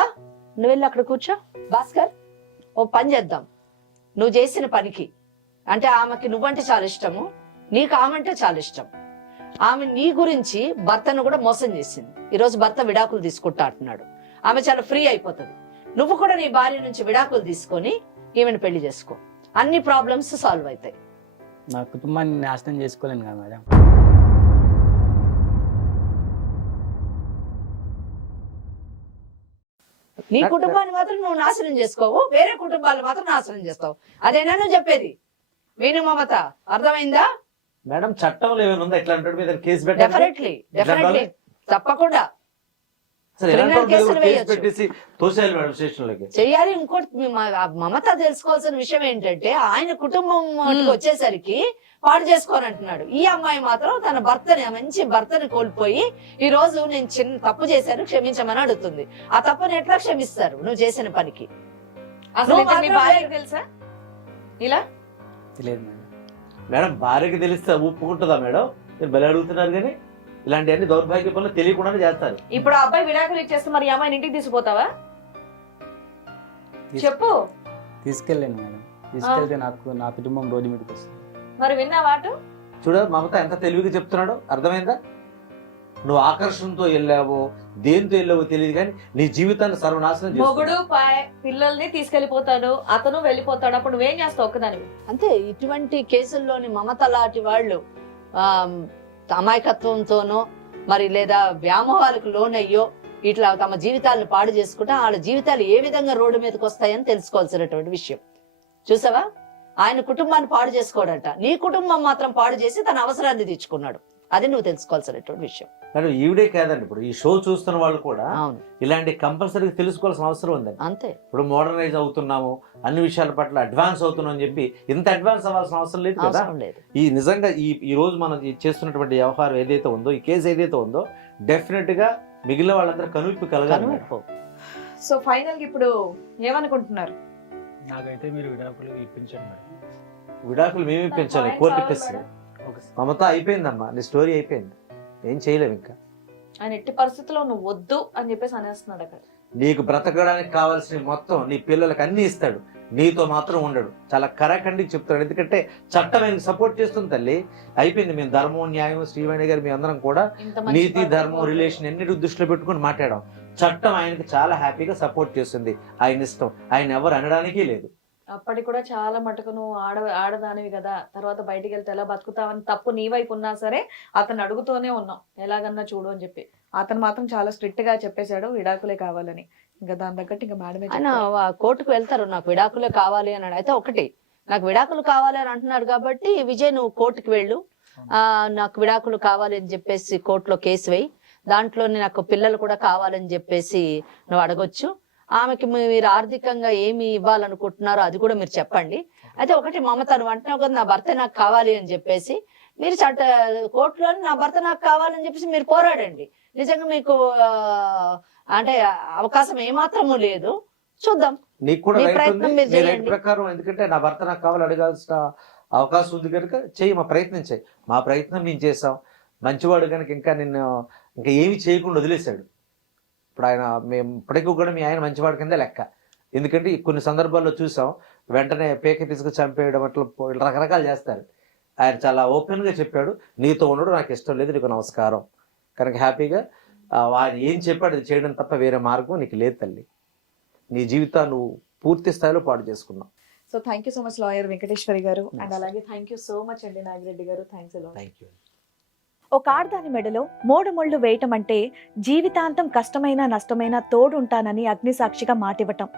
నువ్వు వెళ్ళి అక్కడ కూర్చో. భాస్కర్, ఓ పని చేద్దాం. నువ్వు చేసిన పనికి, అంటే ఆమెకి నువ్వంటే చాలా ఇష్టము, నీకు ఆమె అంటే చాలా ఇష్టం. ఆమె నీ గురించి భర్తను కూడా మోసం చేసింది. ఈరోజు భర్త విడాకులు తీసుకుంటా అంటున్నాడు. ఆమె చాలా ఫ్రీ అయిపోతుంది. నువ్వు కూడా నీ భార్య నుంచి విడాకులు తీసుకొని ఈమెను పెళ్లి చేసుకో, అన్ని ప్రాబ్లమ్స్ సాల్వ్ అవుతాయి. నా కుటుంబాన్ని నాశనం చేసుకోలేను కదా మేడం. నీ కుటుంబాన్ని మాత్రం నువ్వు నాశనం చేసుకోవు, వేరే కుటుంబాలు మాత్రం నాశనం చేస్తావు. అదేనా నువ్వు చెప్పేది? విను మమత, అర్థమైందా? మేడం చట్టంలో ఏమైనా ఉందా ఇట్లాంటి వాడి మీద కేసు పెట్టాలి? డెఫినెట్లీ తప్పకుండా సరే, ఎలాంటి criminal వాడి మీద కేసులు కేసు వేయొచ్చు. పెట్టేసి తోసేయాలి మేడం స్టేషన్లోకి. చెయ్యాలి. ఇంకోటి మమత తెలుసుకోవాల్సిన విషయం ఏంటంటే, ఆయన కుటుంబం మటుకు వచ్చేసరికి పాడు చేసుకోనంటున్నాడు. ఈ అమ్మాయి మాత్రం తన భర్తని, మంచి భర్తని కోల్పోయి ఈ రోజు నేను చిన్న తప్పు చేశాను క్షమించమని అడుగుతుంది. ఆ తప్పుని ఎట్లా క్షమిస్తారు నువ్వు చేసిన పనికి? అసలు నువ్వు ఇది మీ మాత్రం భార్యకి తెలుసా ఇలా? తెలియదు మేడం. మేడం భార్యకి తెలిస్తే ఒప్పుకుంటుందా మేడం? మీరు బలి అడుగుతున్నారు కానీ ఇలాంటి అన్ని దౌర్భాగ్య పనులు తెలియకుండానే చేస్తారు. ఇప్పుడు ఆ అబ్బాయి విడాకులు ఇచ్చేస్తే మరి ఈ అమ్మాయిని ఇంటికి తీసుకుపోతావా? చెప్పు. తీసుకెళ్ళాను మేడం. తీసుకెళ్తే నాకు నా కుటుంబం రోడ్డు మీదకి వస్తుంది. మరి విన్నావా అటు? చూడ మమత ఎంత తెలివిగా చెప్తున్నాడో అర్థమైందా? నువ్వు ఆకర్షణతో వెళ్ళావో దేంతో వెళ్ళావో తెలియదు కానీ నీ జీవితాన్ని సర్వనాశనం మొగుడు చేస్తున్నావు. పిల్లల్ని తీసుకెళ్లిపోతాడు, అతను వెళ్ళిపోతాడు, అప్పుడు నువ్వేం చేస్తావు ఒక్కదానివి? అంతే. ఇటువంటి కేసుల్లోని మమత లాంటి వాళ్ళు అమాయకత్వంతోనో మరి లేదా వ్యామోహాలకు లోనయ్యో ఇట్లా తమ జీవితాలను పాడు చేసుకుంటే వాళ్ళ జీవితాలు ఏ విధంగా రోడ్డు మీదకి వస్తాయని తెలుసుకోవాల్సినటువంటి విషయం. చూసావా, ఆయన కుటుంబాన్ని పాడు చేసుకోవడంట, నీ కుటుంబం మాత్రం పాడు చేసి తన అవసరాన్ని తీర్చుకున్నాడు. అది నువ్వు తెలుసుకోవాల్సినటువంటి విషయం. కానీ ఈవిడే కాదండి, ఇప్పుడు ఈ షో చూస్తున్న వాళ్ళు కూడా అవును, ఇలాంటి కంపల్సరీగా తెలుసుకోవాల్సిన అవసరం ఉందండి. అంతే. ఇప్పుడు మోడర్నైజ్ అవుతున్నాము, అన్ని విషయాల పట్ల అడ్వాన్స్ అవుతున్నాం అని చెప్పి ఇంత అడ్వాన్స్ అవ్వాల్సిన అవసరం లేదు కదా. అవసరం లేదు. ఈ నిజంగా ఈ రోజు మనం చేస్తున్నటువంటి వ్యవహారం ఏదైతే ఉందో, ఈ కేసు ఏదైతే ఉందో, డెఫినెట్ గా మిగిలిన వాళ్ళందరూ కనువిప్పు కలగాలి. కనువిప్పు. సో ఫైనల్ ఇప్పుడు ఏమనుకుంటున్నారు? నాకైతే మీరు విడాకులు ఇప్పించండి మేడం. విడాకులు మేము ఇప్పించాలి, కోర్టు ఇప్పిస్తుంది. మమత అయిపోయిందమ్మా, నీ స్టోరీ అయిపోయింది, ఏం చేయలేము ఇంకా. ఆయన ఎట్టి పరిస్థితుల్లో నువ్వు వద్దు అని చెప్పేసి అనేస్తున్నాడు అక్కడ. నీకు బ్రతకడానికి కావాల్సిన మొత్తం నీ పిల్లలకి అన్ని ఇస్తాడు, నీతో మాత్రం ఉండడు. చాలా కరాఖండికి చెప్తాడు, ఎందుకంటే చట్టం ఆయనకు సపోర్ట్ చేస్తుంది తల్లి. అయిపోయింది. మేము ధర్మం న్యాయం శ్రీవాణి గారు మీ అందరం కూడా ఇంత మంచి నీతి భర్త ధర్మం కోల్పోయాడు. రిలేషన్ ఎన్నిటి దృష్టిలో పెట్టుకుని మాట్లాడాం. చట్టం ఆయనకి చాలా హ్యాపీగా సపోర్ట్ చేస్తుంది. ఆయన ఇష్టం, ఆయన ఎవరు అనడానికి లేదు. అప్పటికి కూడా చాలా మటుకు నువ్వు ఆడదానివి కదా, తర్వాత బయటికి వెళ్తే ఎలా బతుకుతావని తప్పు నీ వైపు ఉన్నా సరే అతను అడుగుతూనే ఉన్నాం ఎలాగన్నా చూడు అని చెప్పి. అతను మాత్రం చాలా స్ట్రిక్ట్ గా చెప్పేశాడు విడాకులే కావాలని. ఇంకా దాని తగ్గట్టు ఇంకా మేడమే ఆయన కోర్టుకు వెళ్తారు, నాకు విడాకులే కావాలి అన్నాడు. అయితే ఒకటి, నాకు విడాకులు కావాలి అని అంటున్నాడు కాబట్టి విజయ్ నువ్వు కోర్టుకు వెళ్ళు, నాకు విడాకులు కావాలి అని చెప్పేసి కోర్టులో కేసు వేయి, దాంట్లోనే నాకు పిల్లలు కూడా కావాలని చెప్పేసి నువ్వు అడగొచ్చు. ఆమెకి మీరు ఆర్థికంగా ఏమి ఇవ్వాలనుకుంటున్నారో అది కూడా మీరు చెప్పండి. అయితే ఒకటి, మమత నువ్వు అంటున్నావు కదా నా భర్త నాకు కావాలి అని చెప్పేసి, మీరు కోర్టులో నా భర్త నాకు కావాలని చెప్పేసి మీరు పోరాడండి. నిజంగా మీకు అంటే అవకాశం ఏమాత్రము లేదు, చూద్దాం. నీకు కూడా మీ రైట్ ప్రయత్నం ఉంది, మీరు నీ రైట్ చేయండి. ప్రకారం. ఎందుకంటే నా భర్త నాకు కావాలి అడగాల్సిన అవకాశం ఉంది కనుక చెయ్యి, మా ప్రయత్నం చేయి. మా ప్రయత్నం మేము చేసాం. మంచివాడు కనుక ఇంకా నిన్ను ఇంకా ఏమి చేయకుండా వదిలేశాడు. ఇప్పుడు ఆయన మేము ఇప్పటికీ కూడా మీ ఆయన మంచివాడి కింద లెక్క. ఎందుకంటే కొన్ని సందర్భాల్లో చూసాం, వెంటనే పేక పిసుకు చంపేయడం అట్లా రకరకాలు చేస్తారు. ఆయన చాలా ఓపెన్గా చెప్పాడు, నీతో ఉండడం నాకు ఇష్టం లేదు, నీకు నమస్కారం. కనుక హ్యాపీగా ఆయన ఏం చెప్పాడు అది చేయడం తప్ప వేరే మార్గం నీకు లేదు తల్లి. నీ జీవితాన్ని నువ్వు పూర్తి స్థాయిలో పాడు చేసుకున్నావు. So thank you so much lawyer Venkateswari గారు. అండ్ అలాగే థ్యాంక్ యూ సో మచ్ అండి నాగిరెడ్డి గారు. Thanks a lot. Thank you. ఒక ఆడదాని మెడలో 3 ముళ్ళు వేయటం అంటే జీవితాంతం కష్టమైన నష్టమైన తోడుంటానని అగ్నిసాక్షిగా మాటివ్వటం.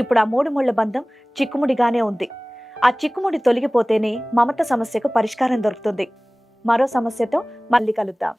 ఇప్పుడు ఆ 3 ముళ్ళ బంధం చిక్కుముడిగానే ఉంది. ఆ చిక్కుముడి తొలగిపోతేనే మమత సమస్యకు పరిష్కారం దొరుకుతుంది. మరో సమస్యతో మళ్ళీ కలుద్దాం.